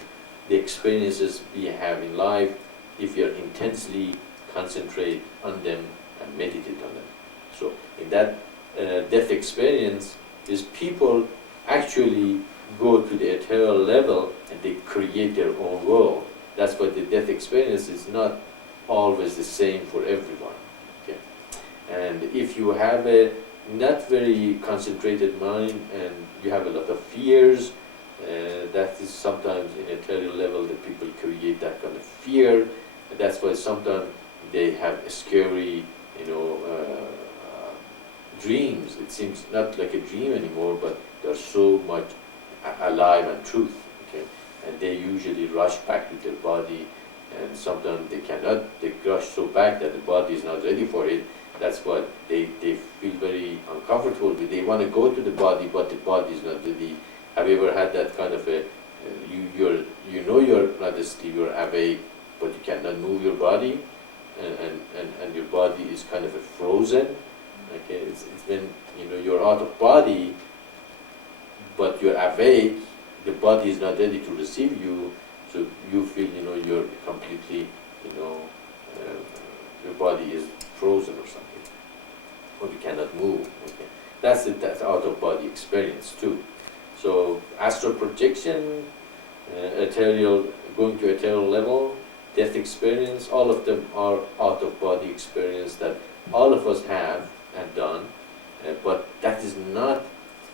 the experiences we have in life if we are intensely concentrate on them and meditate on them. So in that death experience, these people actually go to the ethereal level and they create their own world. That's why the death experience is not always the same for everyone. Okay? And if you have a not very concentrated mind and you have a lot of fears, that is sometimes in a ethereal level that people create that kind of fear. And that's why sometimes they have scary, you know, dreams. It seems not like a dream anymore, but they're so much alive and truth. Okay? And they usually rush back to their body, and sometimes they cannot. They rush so back that the body is not ready for it. That's why they feel very uncomfortable. They want to go to the body, but the body is not ready. Have you ever had that kind of a, you know you're not asleep, you're awake, but you cannot move your body, and your body is kind of a frozen. Okay, it's when you know you're out of body, but you're awake. The body is not ready to receive you, so you feel you're completely your body is frozen or something, or you cannot move. Okay, that's out of body experience too. So astral projection, ethereal, going to ethereal level, death experience, all of them are out of body experience that all of us have and done, but that is not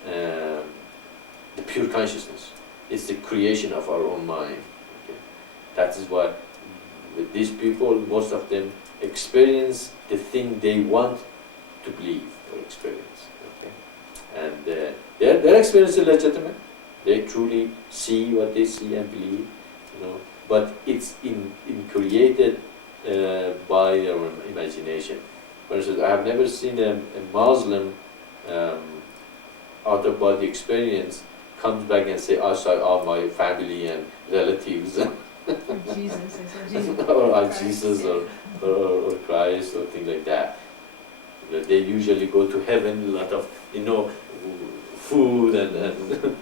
the pure consciousness. It's the creation of our own mind. Okay? That is what, with these people, most of them experience the thing they want to believe or experience. Okay? And their experience is legitimate. They truly see what they see and believe, but it's created by our imagination. For instance, I have never seen a Muslim out-of-body experience comes back and say, I saw all my family and relatives, Jesus, or Jesus, or Christ, or things like that. They usually go to heaven, a lot of, food and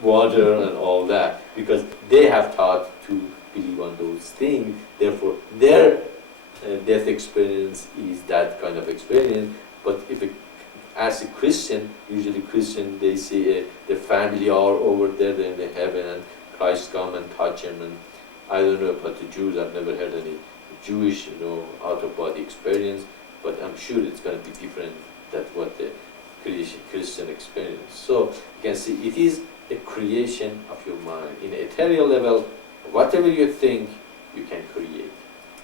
water and all that, because they have taught to believe on those things. Therefore, their death experience is that kind of experience. But as a Christian, usually Christian, they see the family are over there in the heaven, and Christ come and touch him. And I don't know about the Jews. I've never heard any Jewish, out-of-body experience. But I'm sure it's going to be different than what the Christian experience. So you can see it is a creation of your mind. In ethereal level, whatever you think, you can create.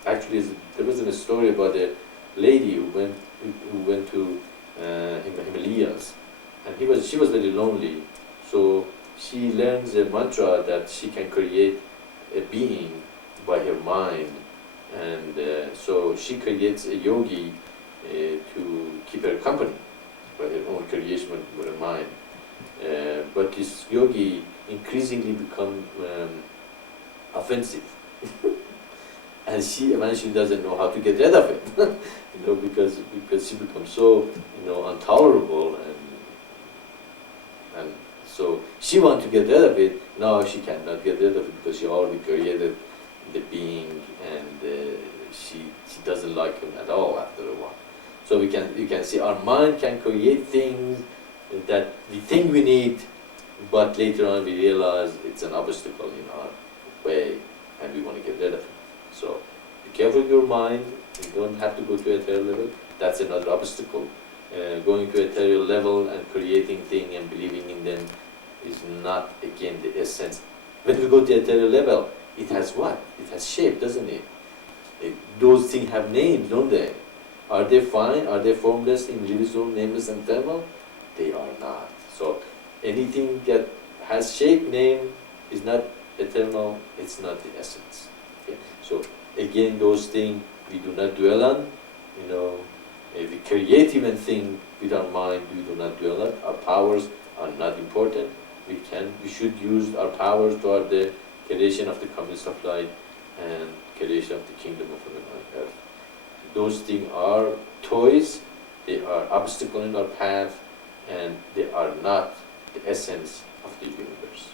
Actually, there was a story about a lady who went to Himalayas, and she was very lonely. So she learns a mantra that she can create a being by her mind, and so she creates a yogi to keep her company by her own creation with her mind. But this yogi increasingly become offensive, and she eventually doesn't know how to get rid of it, because she becomes so intolerable, and so she wants to get rid of it. Now she cannot get rid of it because she already created the being, and she doesn't like him at all after a while. So you can see our mind can create things that we think we need, but later on we realize it's an obstacle in our way, and we want to get rid of it. So be careful with your mind. You don't have to go to ethereal level. That's another obstacle. Going to ethereal level and creating things and believing in them is not, again, the essence. When we go to ethereal level, it has what? It has shape, doesn't it? Those things have names, don't they? Are they fine? Are they formless, invisible, nameless, and thermal? They are not. So anything that has shape, name, is not eternal, it's not the essence. Okay? So again, those things we do not dwell on. If we create even thing with our mind, we do not dwell on. Our powers are not important. We should use our powers toward the creation of the communist of light and creation of the kingdom of heaven on earth. Those things are toys, they are obstacles in our path, and they are not the essence of the universe.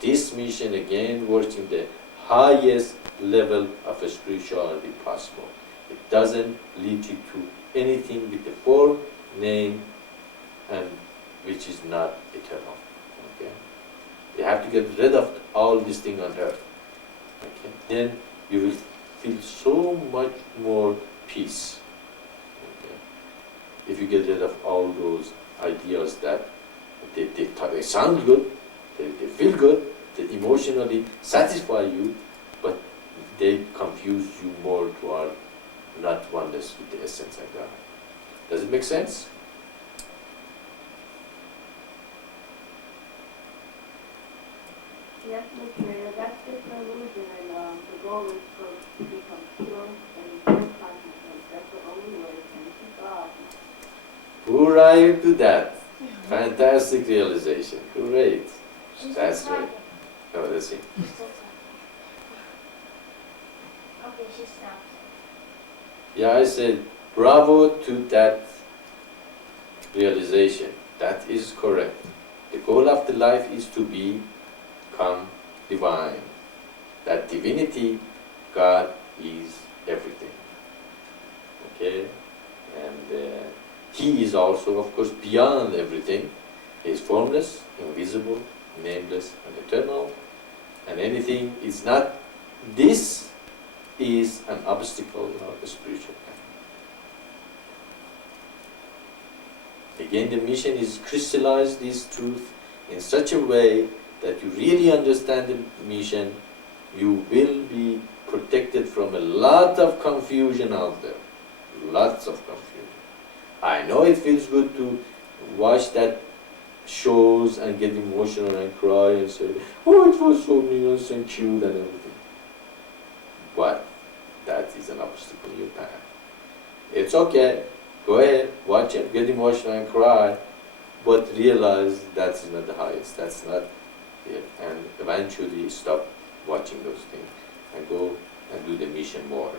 This mission again works in the highest level of spirituality possible. It doesn't lead you to anything with the form, name, and which is not eternal. Okay? You have to get rid of all these things on earth. Okay? Then you will feel so much more peace. Okay? If you get rid of all those ideas that they sound good, they feel good, they emotionally satisfy you, but they confuse you more toward not oneness with the essence of God. Does it make sense? Yes, Maitreya, that's just an illusion, and the goal is to become pure and pure consciousness. That's the only way, thank you God. Hooray to that. Fantastic realization. Great. She's That's still right. talking. Oh, let's see. She's still talking. Okay, she stopped. Yeah, I said, bravo to that realization. That is correct. The goal of the life is to become divine. That divinity, God is everything. Okay? And He is also, of course, beyond everything. He is formless, invisible, nameless, and eternal. And anything is not this is an obstacle in our spiritual path. Again, the mission is crystallize this truth in such a way that you really understand the mission. You will be protected from a lot of confusion out there. Lots of confusion. I know it feels good to watch that shows and get emotional and cry and say, oh, it was so nice and cute and everything. But that is an obstacle in your path. It's okay. Go ahead, watch it, get emotional and cry, but realize that's not the highest, that's not it. And eventually stop watching those things and go and do the mission more.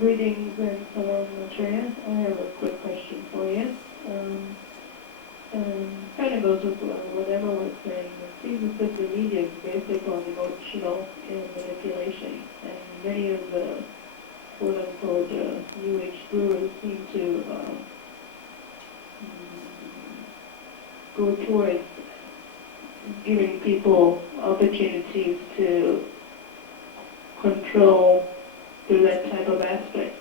Greetings and hello, Maitreya. I have a quick question for you. Kind of goes with what Emma was saying. It seems as if the media is based on emotional and manipulation, and many of the quote-unquote New Age gurus seem to go towards giving people opportunities to control through that type of aspect.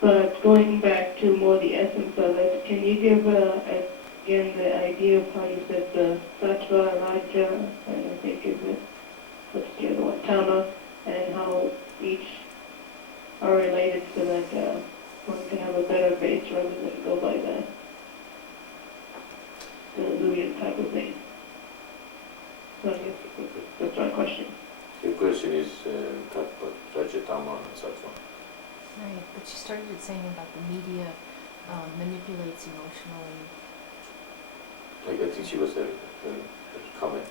But going back to more the essence of it, can you give again the idea of how you said the Sattva, Raja, and I think is it, what's the other one, Tama, and how each are related so that one can have a better base rather than go by the illusion type of thing. So I guess that's my question. Your question is Tattva, Rajatama and Sattva. Right, but she started it saying about the media manipulates emotionally. I think she was her comment.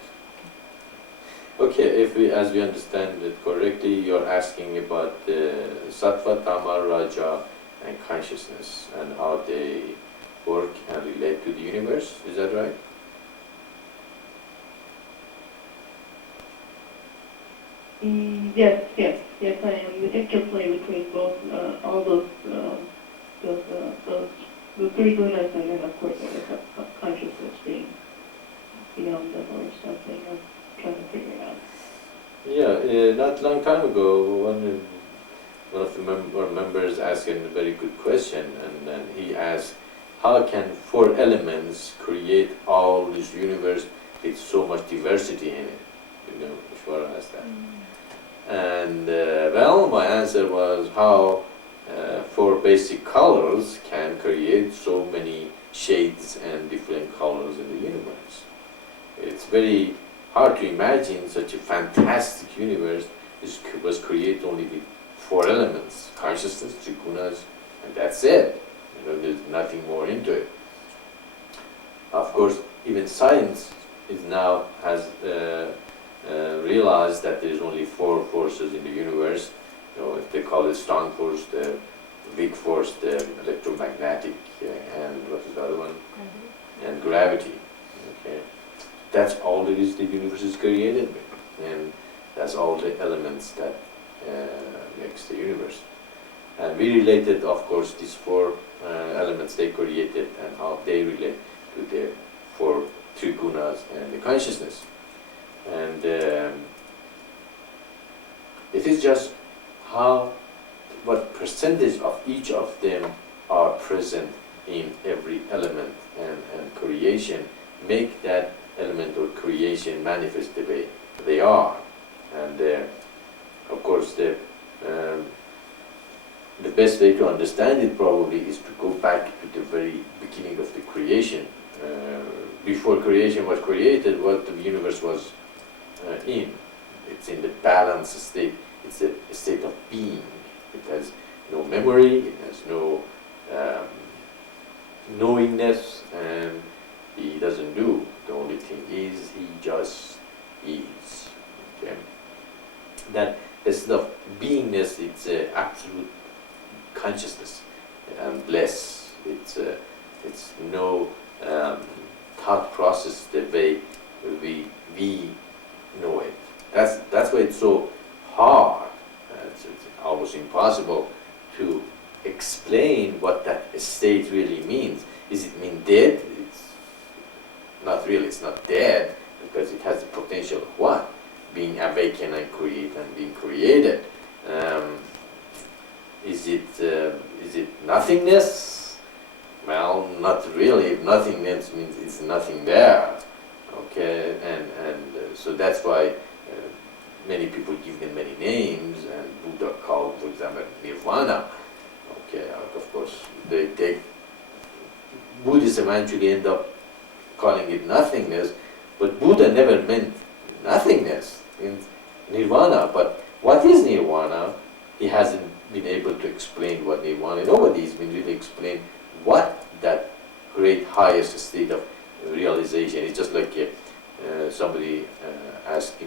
Okay, if we, as we understand it correctly, you're asking about the Sattva, Tama, Raja, and consciousness and how they work and relate to the universe. Is that right? Yes, I am. The interplay between both, all those the three gunas, and then of course consciousness being beyond them or something. I'm trying to figure it out. Yeah, not long time ago, one of our members asked a very good question, and then he asked, how can four elements create all this universe with so much diversity in it? You know, Ishvara asked that. And well, my answer was how four basic colors can create so many shades and different colors in the universe. It's very hard to imagine such a fantastic universe was created only with four elements: consciousness, three gunas, and that's it. You know, there's nothing more into it. Of course, even science is now has realized that there's only four forces in the universe. You know, if they call it strong force, the weak force, the electromagnetic, and what is the other one? Gravity. And gravity. Okay, that's all there is. The universe is created with, and that's all the elements that makes the universe. And we related, of course, these four elements they created and how they relate to the four three gunas and the consciousness. And it is just what percentage of each of them are present in every element and creation make that element or creation manifest the way they are. And of course the best way to understand it probably is to go back to the very beginning of the creation. Before creation was created, what the universe was in. It's in the balanced state. It's a state of being. It has no memory. It has no knowingness, and he doesn't do. The only thing is he just is. Okay? That instead of beingness, it's absolute consciousness and bliss. It's no thought process the way we know it. That's why it's so hard. It's almost impossible to explain what that state really means. Is it mean dead? It's not really. It's not dead because it has the potential of what? Being awakened and create and being created. Is it nothingness? Well, not really. If nothingness means it's nothing there. Okay, and so that's why many people give them many names, and Buddha called, for example, nirvana. Okay, of course, Buddhists eventually end up calling it nothingness, but Buddha never meant nothingness, means nirvana. But what is nirvana? He hasn't been able to explain what nirvana. Nobody's been really explain what that great highest state of realization. It's just like somebody asked,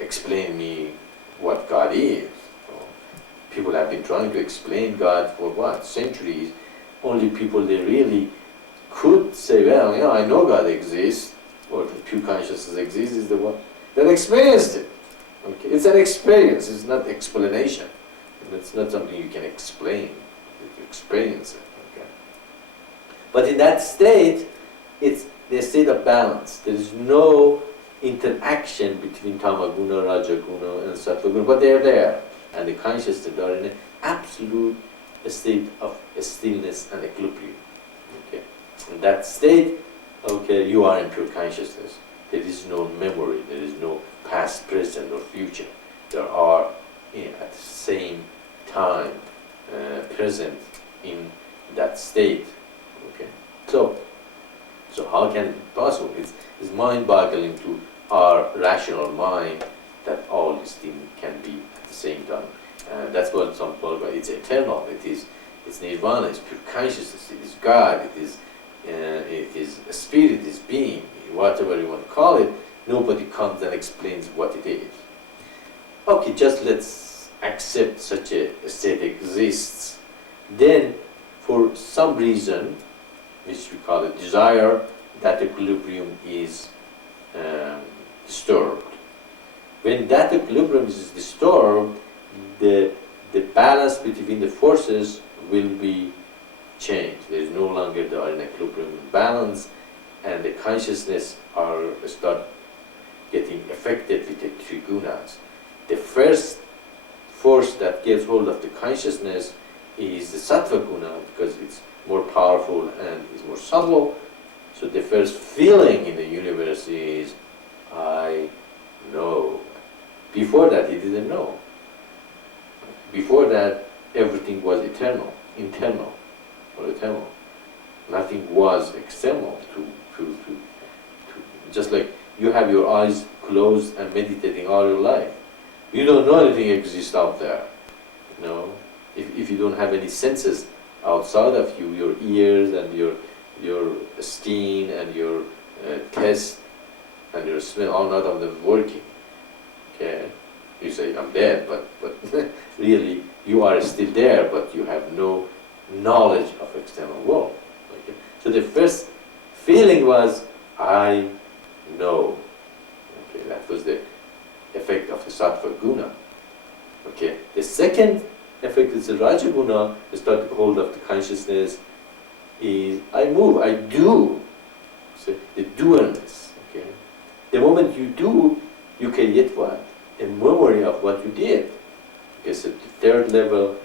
explain me what God is. People have been trying to explain God for what? Centuries. Only people they really could say, well, I know God exists, or the pure consciousness exists, is the one that experienced it. Okay? It's an experience, it's not explanation. It's not something you can explain. You experience it. Okay? But in that state, it's the state of balance. There is no interaction between tamaguna, rajaguna, and sattva-guna, but they're there. And the consciousness are in an absolute state of stillness and equilibrium. Okay? In that state, okay, you are in pure consciousness. There is no memory, there is no past, present, or future. There are, at the same time, present in that state. Okay? So how can it be possible? It's mind-boggling to our rational mind that all these things can be at the same time. That's what some call it. It's eternal. It's nirvana. It's pure consciousness. It is God. It is a spirit. It is being. Whatever you want to call it. Nobody comes and explains what it is. Okay, just let's accept such a state exists. Then, for some reason, which we call it desire, that equilibrium is disturbed. When that equilibrium is disturbed, the balance between the forces will be changed. There is no longer an equilibrium balance, and the consciousness start getting affected with the three gunas. The first force that gets hold of the consciousness is the sattva guna, because it's more powerful and is more subtle. So the first feeling in the universe is, I know. Before that, he didn't know. Before that, everything was internal. Nothing was external to just like you have your eyes closed and meditating all your life. You don't know anything exists out there. If you don't have any senses outside of you, your ears and your skin and your taste and your smell, all none of them working. Okay? You say, I'm dead, but really you are still there, but you have no knowledge of external world. Okay? So the first feeling was, I know. Okay, that was the effect of the sattva guna. Okay, the second effect is the rajaguna, the start to hold of the consciousness, is I move, I do. So the doerness. Okay, the moment you do, you can get what? A memory of what you did. Okay, so the third level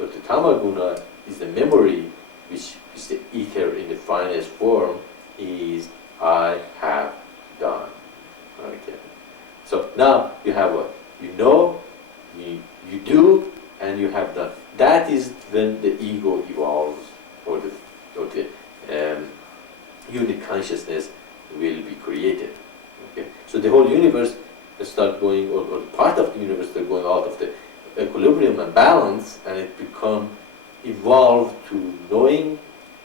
of the tamaguna is the memory, which is the ether in the finest form, is I have done. Okay. So now you have what? You know, you do, and you have done. That is when the ego evolves, or the unit consciousness will be created. Okay. So the whole universe start going, or part of the universe start going out of the equilibrium and balance, and it become evolved to knowing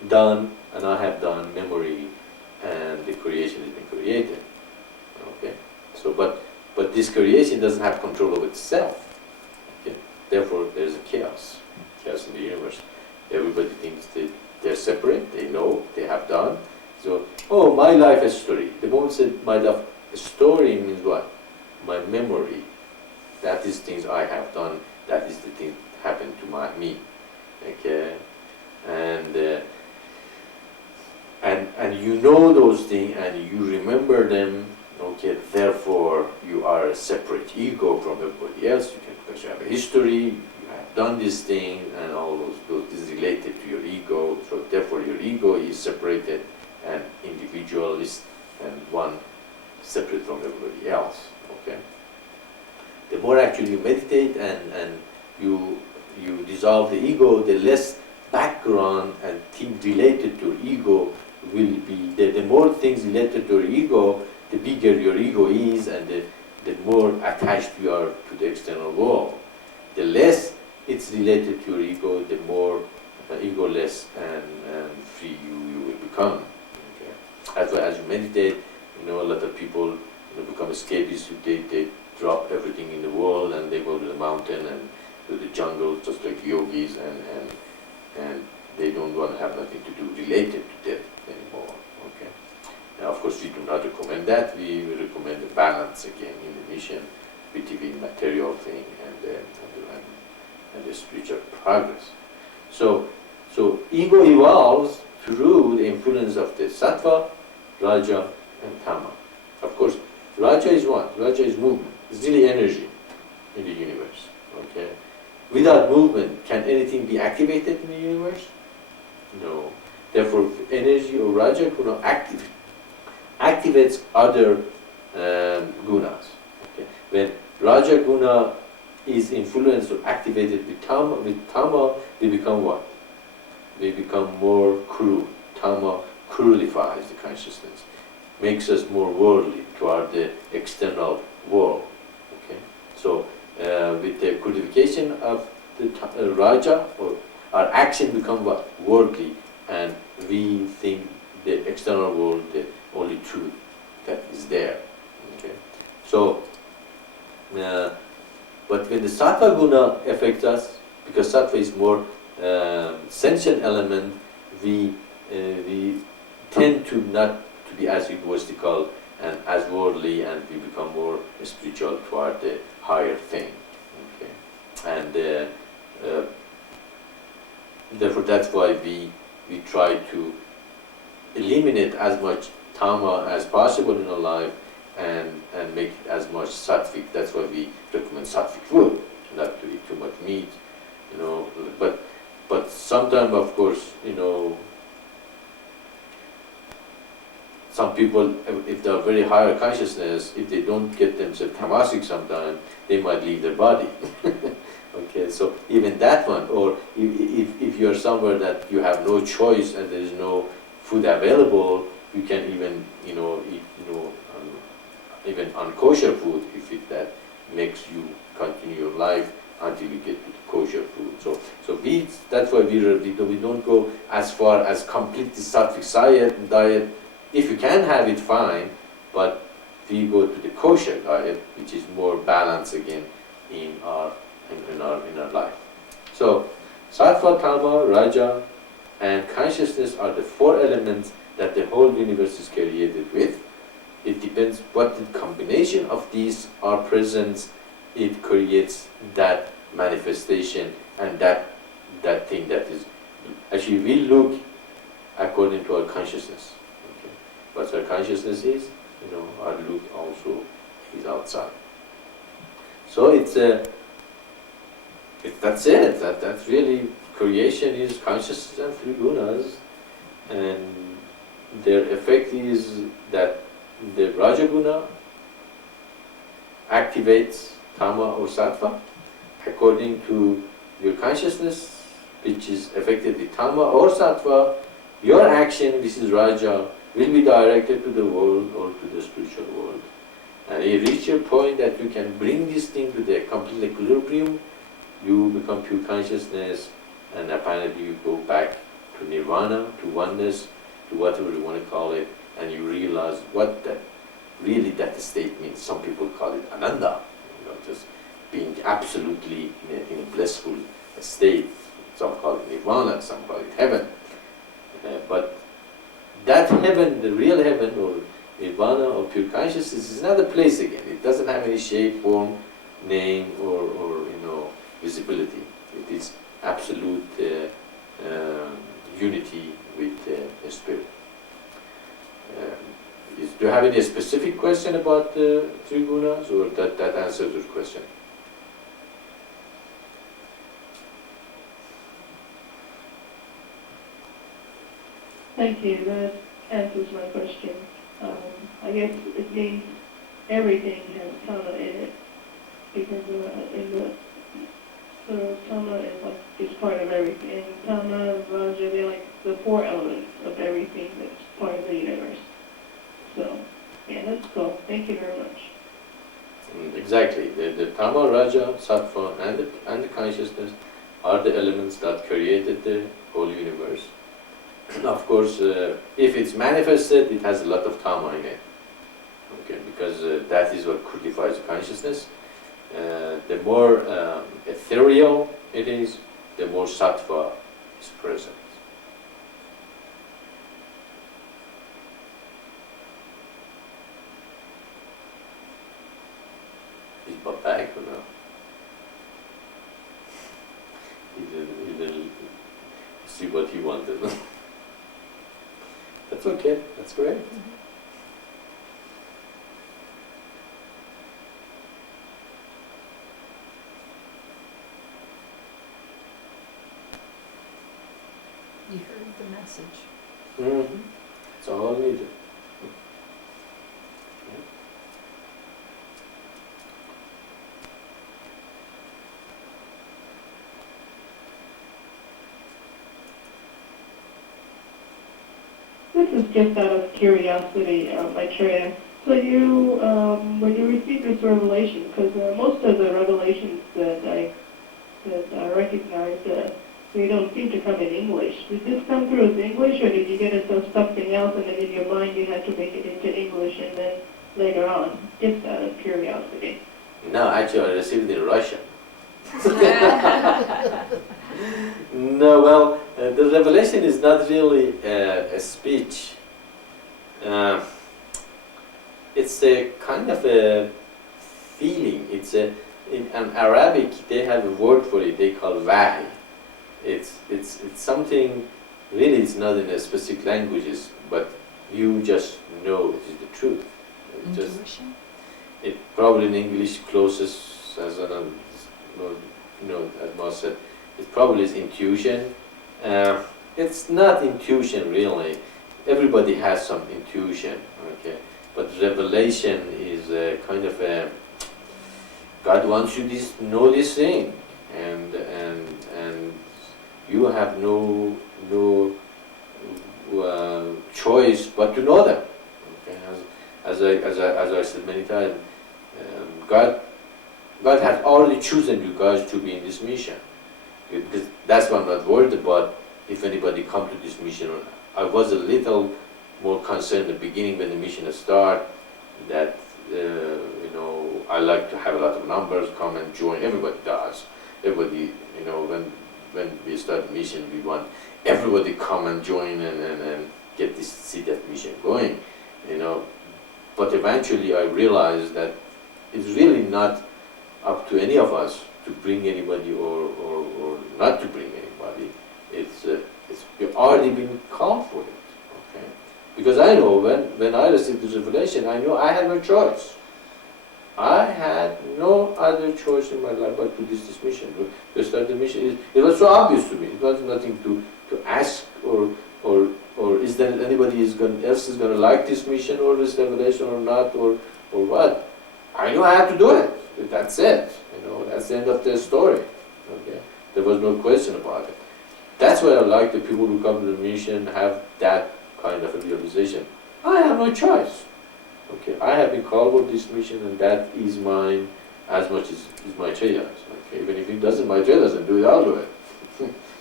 done, and I have done, memory, and the creation has been created. Okay, so but this creation doesn't have control of itself. Okay, therefore there's a chaos in the universe. Everybody thinks that they're separate. They know they have done. So, oh, my life is story. The moment said my life story means what? My memory. That is things I have done. That is the thing that happened to me. Okay, and you know those things and you remember them. Okay, therefore you are a separate ego from everybody else. You can, because you have a history. You have done this thing, and all those is related to your ego. So therefore your ego is separated and individualist and one separate from everybody else. Okay. The more actually you meditate and you dissolve the ego, the less background and things related to your ego will be. The more things related to your ego, the bigger your ego is, and the more attached you are to the external world. The less it's related to your ego, the more egoless and free you will become. Okay. That's why as you meditate, a lot of people become escapists. They drop everything in the world and they go to the mountain and to the jungle, just like yogis, and they don't want to have nothing to do related to death anymore. Okay. Now, of course, we do not recommend that. We recommend the balance again in the mission between material thing and the spiritual progress. So ego evolves through the influence of the sattva, raja, and tama. Of course, raja is what? Raja is movement. It's really energy in the universe. Okay. Without movement, can anything be activated in the universe? No. Therefore, energy or raja guna activates other gunas. Okay. When raja guna is influenced or activated with tama, we become what? We become more crude. Tama crudifies the consciousness, makes us more worldly toward the external world. Okay. So with the crudification of the raja, or our action become what? Worldly, and we think the external world the only truth that is there. Okay. So, but when the sattva guna affects us, because sattva is more sentient element, we tend to not to be as egoistical and as worldly, and we become more spiritual toward the higher thing. Okay. And therefore that's why we try to eliminate as much tama as possible in our life and make it as much sattvic. That's why we recommend sattvic food, not to eat too much meat, but sometimes, of course, some people, if they are very higher consciousness, if they don't get themselves tamasic sometime, they might leave their body. Okay, so even that one, or if you're somewhere that you have no choice and there is no food available, you can even eat even unkosher food if that makes you continue your life until you get to the kosher food. So that's why we don't go as far as completely sattvic diet. If you can have it, fine, but we go to the kosher diet, which is more balanced again in our life. So sattva, tama, raja, and consciousness are the four elements that the whole universe is created with. It depends what the combination of these are present, it creates that manifestation and that thing that is. Actually, we look according to our consciousness. Okay? What our consciousness is, our look also is outside. So that's it. That's really creation is consciousness and three gunas, and their effect is that the Rajaguna activates Tama or Sattva according to your consciousness, which is affected with Tama or Sattva. Your action, which is Raja, will be directed to the world or to the spiritual world. And you reach a point that you can bring this thing to the complete equilibrium, you become pure consciousness, and apparently you go back to nirvana, to oneness, to whatever you want to call it, and you realize what that really that state means. Some people call it ananda, just being absolutely in a blissful state. Some call it nirvana, some call it heaven. But that heaven, the real heaven, or nirvana, or pure consciousness, is another place again. It doesn't have any shape, form, name, or visibility. It is absolute unity with the spirit. Do you have any specific question about the three gunas, or that answers your question? Thank you. That answers my question. I guess it means everything has Tama in it, because in the so Tama is part of everything. And Tama, Raja, they're like the four elements of everything that's part of the universe. So, yeah, that's cool. Thank you very much. Exactly. The Tama, Raja, Sattva, and the consciousness are the elements that created the whole universe. Of course, if it's manifested, it has a lot of Tama in it. Okay, because that is what codifies consciousness. The more ethereal it is, the more Sattva is present. Is Bob back or no? He didn't see what he wanted. That's okay, that's great. You heard the message. Mm-hmm. It's all needed. This is just out of curiosity, Maitreya. So you, when you received this revelation, because most of the revelations that I recognize, they don't seem to come in English. Did this come through as English, or did you get it as something else, and then in your mind you had to make it into English, and then later on, just out of curiosity? No, actually I received it in Russian. No, well, the revelation is not really a speech. It's a kind of a feeling. In Arabic they have a word for it. They call wahy. It's something. Really, it's not in a specific languages, but you just know it is the truth. Intuition? It probably in English closest as as Mas said. It probably is intuition. It's not intuition really. Everybody has some intuition, okay? But revelation is a kind of a God wants you to know this thing, and you have no choice but to know them. Okay? As I said many times, God has already chosen you guys to be in this mission. Because that's why I'm not worried about if anybody come to this mission or not. I was a little more concerned at the beginning when the mission started that I like to have a lot of numbers come and join. Everybody does. Everybody, when we start the mission, we want everybody come and join and see that mission going. But eventually I realized that it's really not up to any of us to bring anybody or not to bring anybody. It's we've already been called for it, okay? Because I know when I received this revelation, I knew I had no choice. I had no other choice in my life but to do this mission, to start the mission. It was so obvious to me. It was nothing to ask or is there anybody else is going to like this mission or this revelation or not or what? I knew I had to do it. That's it. That's the end of the story. Okay, there was no question about it. That's why I like the people who come to the mission have that kind of a realization. I have no choice. Okay, I have been called for this mission, and that is mine as much as Maitreya's. Okay, even if it doesn't, Maitreya doesn't do it, I'll do it.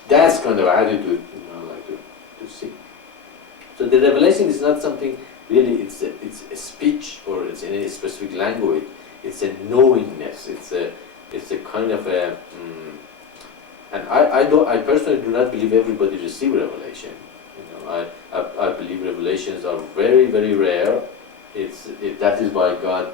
That's kind of attitude I like to to see. So the revelation is not something really, it's a speech or it's in a specific language. It's a knowingness. It's a kind of a, and I personally do not believe everybody receive revelation. You know, I believe revelations are very, very rare. That is why God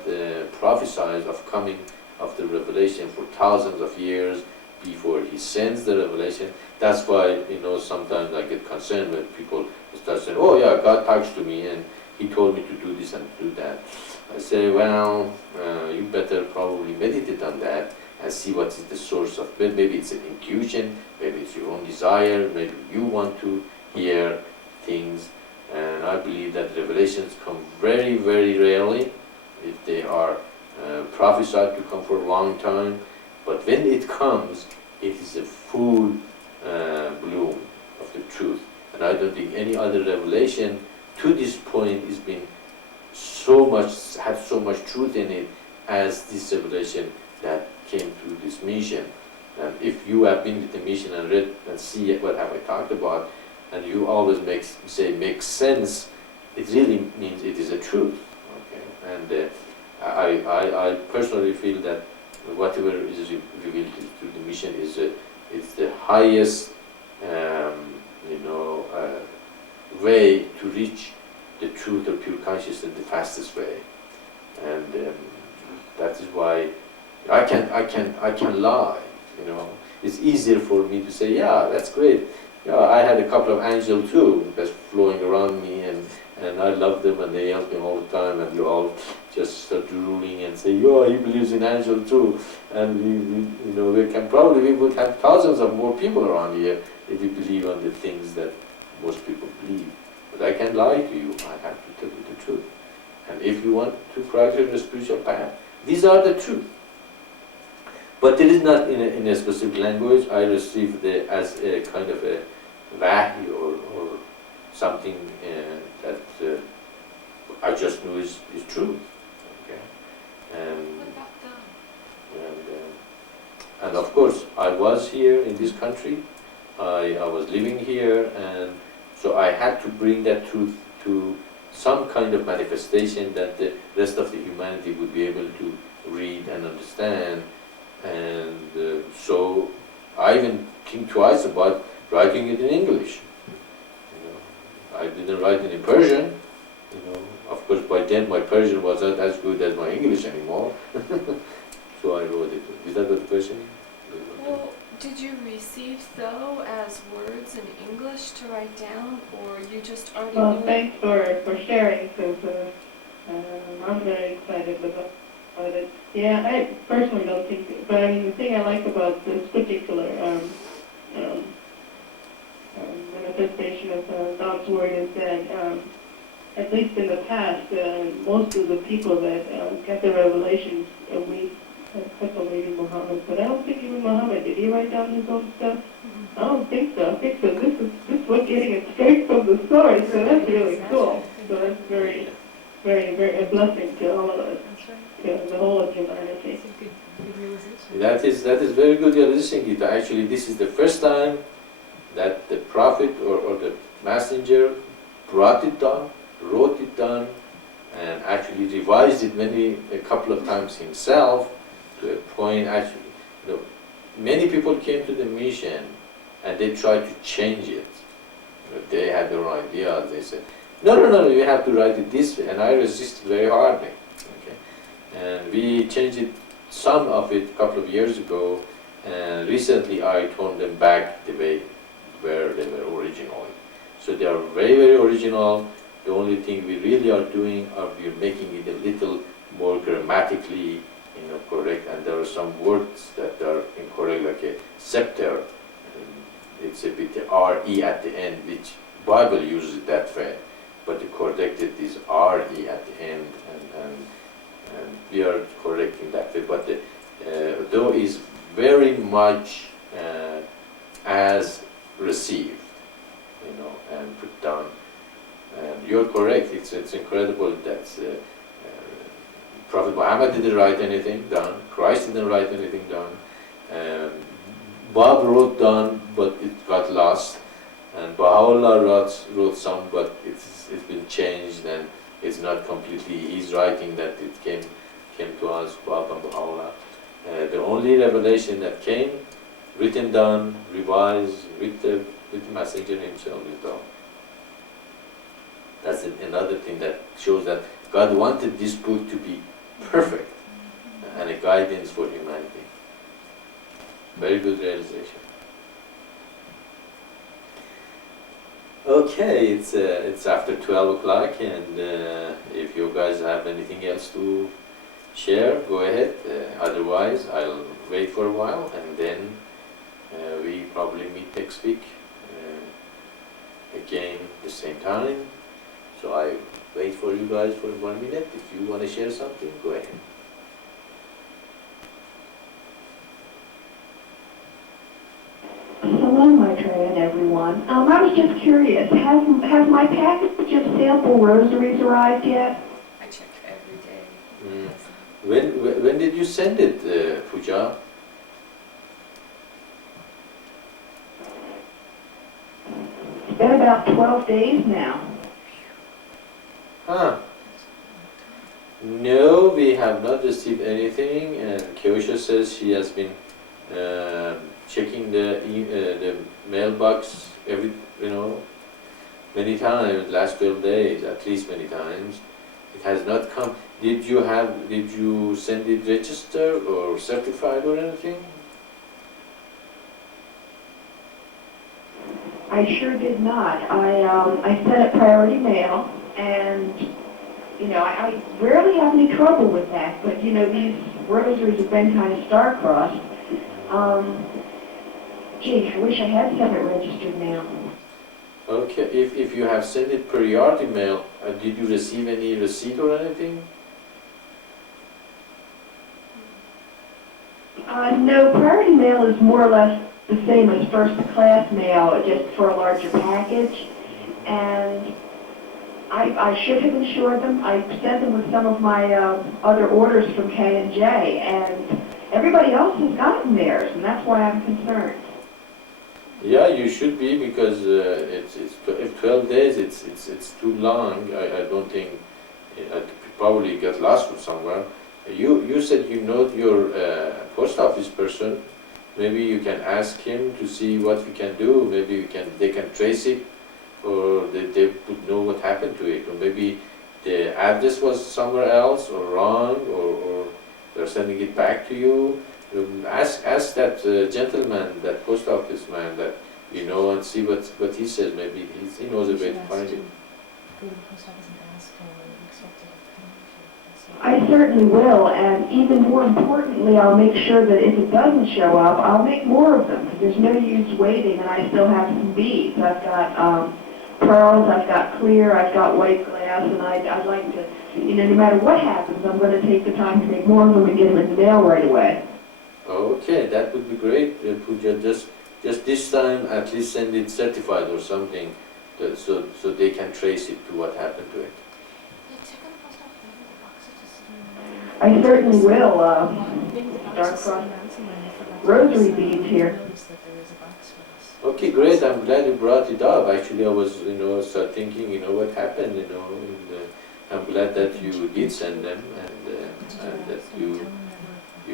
prophesies of coming of the revelation for thousands of years before He sends the revelation. That's why, you know, sometimes I get concerned when people start saying, "Oh yeah, God talks to me and He told me to do this and do that." I say, well, you better probably meditate on that and see what is the source of it. Maybe it's an intuition, maybe it's your own desire, maybe you want to hear things. And I believe that revelations come very, very rarely, if they are prophesied to come for a long time. But when it comes, it is a full bloom of the truth. And I don't think any other revelation to this point has been had so much truth in it as this revelation that came through this mission. And if you have been with the mission and read and see what have I talked about, and you always makes sense, it really means it is a truth. Okay? And I personally feel that whatever is revealed through the mission is it's the highest way to reach the truth of pure consciousness, the fastest way. And that is why I can lie. You know, it's easier for me to say, yeah, that's great. Yeah, I had a couple of angels too that's flowing around me, and I love them, and they help me all the time, and you all just start drooling and say, yeah, he believes in angels too, and we would have thousands of more people around here if we believe on the things that most people believe. But I can't lie to you. I have to tell you the truth. And if you want to practice the spiritual path, these are the truth. But it is not in a specific language. I received it as a kind of a wahi or something that I just knew is true. Okay? What about them? And of course, I was here in this country. I was living here, and so I had to bring that truth to some kind of manifestation that the rest of the humanity would be able to read and understand. And so I even think twice about writing it in English. I didn't write it in Persian. Of course, by then my Persian was not as good as my English anymore. So I wrote it. Is that what the question is? Well, did you receive though as words in English to write down, or you just already Well, knew it? thanks for sharing, because I'm very excited about it. Yeah, I personally don't think, but I mean, the thing I like about this particular manifestation of God's Word is that, at least in the past, most of the people that got the revelations, we except for maybe Muhammad, but I don't think even Muhammad, did he write down his own stuff? I don't think so. I think so. This is we're getting it straight from the source, so that's really cool. So that's very, very, very a blessing to all of us, to the whole of humanity. That is very good you're listening, Gita. Actually, this is the first time that the prophet or the messenger brought it down, wrote it down, and actually revised it a couple of times himself, to a point. Actually, many people came to the mission and they tried to change it. They had their own ideas. They said, no, you have to write it this way, and I resisted very hardly. Okay? And we changed it, some of it, a couple of years ago, and recently I turned them back the way where they were originally. So they are very, very original. The only thing we really are doing we are making it a little more grammatically correct, and there are some words that are incorrect, like a scepter. It's a bit R-E at the end, which Bible uses it that way, but the corrected is R-E at the end, and we are correcting that way. But though is very much as received, and put down. And you're correct. It's incredible that Prophet Muhammad didn't write anything down. Christ didn't write anything down. Bob wrote down, but it got lost. And Baha'u'llah wrote some, but it's been changed and it's not completely his writing that it came to us, Baba Baha'u'llah. The only revelation that came, written down, revised with the messenger himself is done. That's another thing that shows that God wanted this book to be perfect and a guidance for humanity. Very good realization. Okay, it's after 12 o'clock, and if you guys have anything else to share, go ahead. Otherwise, I'll wait for a while, and then we probably meet next week again the same time. So I wait for you guys for 1 minute. If you want to share something, go ahead. Hello, Maitreya and everyone. I was just curious, has my package of sample rosaries arrived yet? I check every day. When did you send it, Pooja? It's been about 12 days now. Huh. No, we have not received anything, and Kyosha says she has been checking the mailbox many times, last 12 days, at least many times. It has not come. Did you send it registered or certified or anything? I sure did not. I sent it priority mail, and I rarely have any trouble with that. But these rosaries have been kind of star-crossed. Gee, I wish I had sent it registered now. Okay, if you have sent it priority mail, did you receive any receipt or anything? No, priority mail is more or less the same as first-class mail, just for a larger package. And I should have insured them. I sent them with some of my other orders from K&J, and everybody else has gotten theirs, and that's why I'm concerned. Yeah, you should be, because if 12 days, it's too long. I don't think it probably get lost from somewhere. You said you know your post office person. Maybe you can ask him to see what we can do. Maybe they can trace it, or they would know what happened to it. Or maybe the address was somewhere else or wrong, or they're sending it back to you. Ask that gentleman, that post office man, that and see what he says. Maybe he knows a way to find it. Go to the post office and ask for accepted payment. I certainly will, and even more importantly, I'll make sure that if it doesn't show up, I'll make more of them, because there's no use waiting, and I still have some beads. I've got pearls, I've got clear, I've got white glass, and I'd like to, no matter what happens, I'm going to take the time to make more of them and get them in the mail right away. Okay, that would be great. Pooja, just this time, at least send it certified or something, so they can trace it to what happened to it. I certainly will. Start crossing rosary beads here. Okay, great. I'm glad you brought it up. Actually, I was, start thinking, what happened, and I'm glad that you did send them, and that you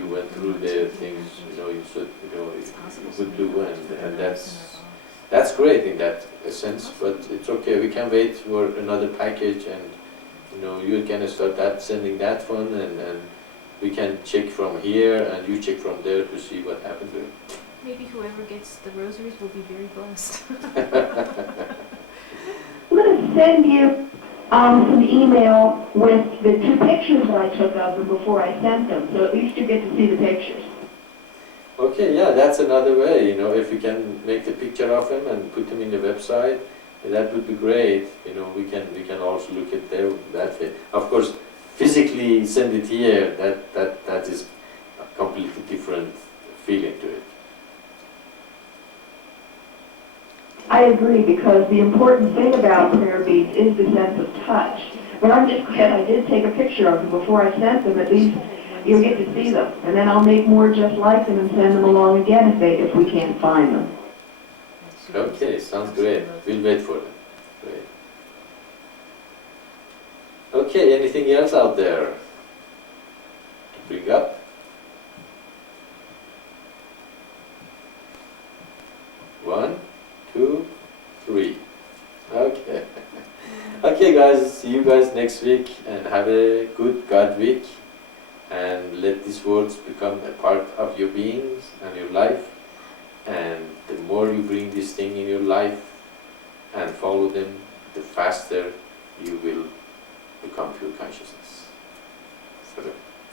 went through the things, you should, you could do, and that's great in that sense. But it's okay. We can wait for another package, and you can start sending that one, and we can check from here, and you check from there to see what happened to it. Maybe whoever gets the rosaries will be very blessed. I'm going to send you some email with the 2 pictures that I took of them before I sent them, so at least you get to see the pictures. Okay, yeah, that's another way. If you can make the picture of them and put them in the website, that would be great. We can also look at that way. Of course, physically send it here. That is a completely different feeling to it. I agree, because the important thing about prayer beads is the sense of touch. But I'm just glad I did take a picture of them before I sent them. At least you'll get to see them. And then I'll make more just like them and send them along again if we can't find them. Okay, sounds great. We'll wait for them. Great. Okay, anything else out there to bring up? One, two, three. Okay. Okay, guys, see you guys next week and have a good God week. And let these words become a part of your beings and your life. And the more you bring this thing in your life and follow them, the faster you will become pure consciousness. So,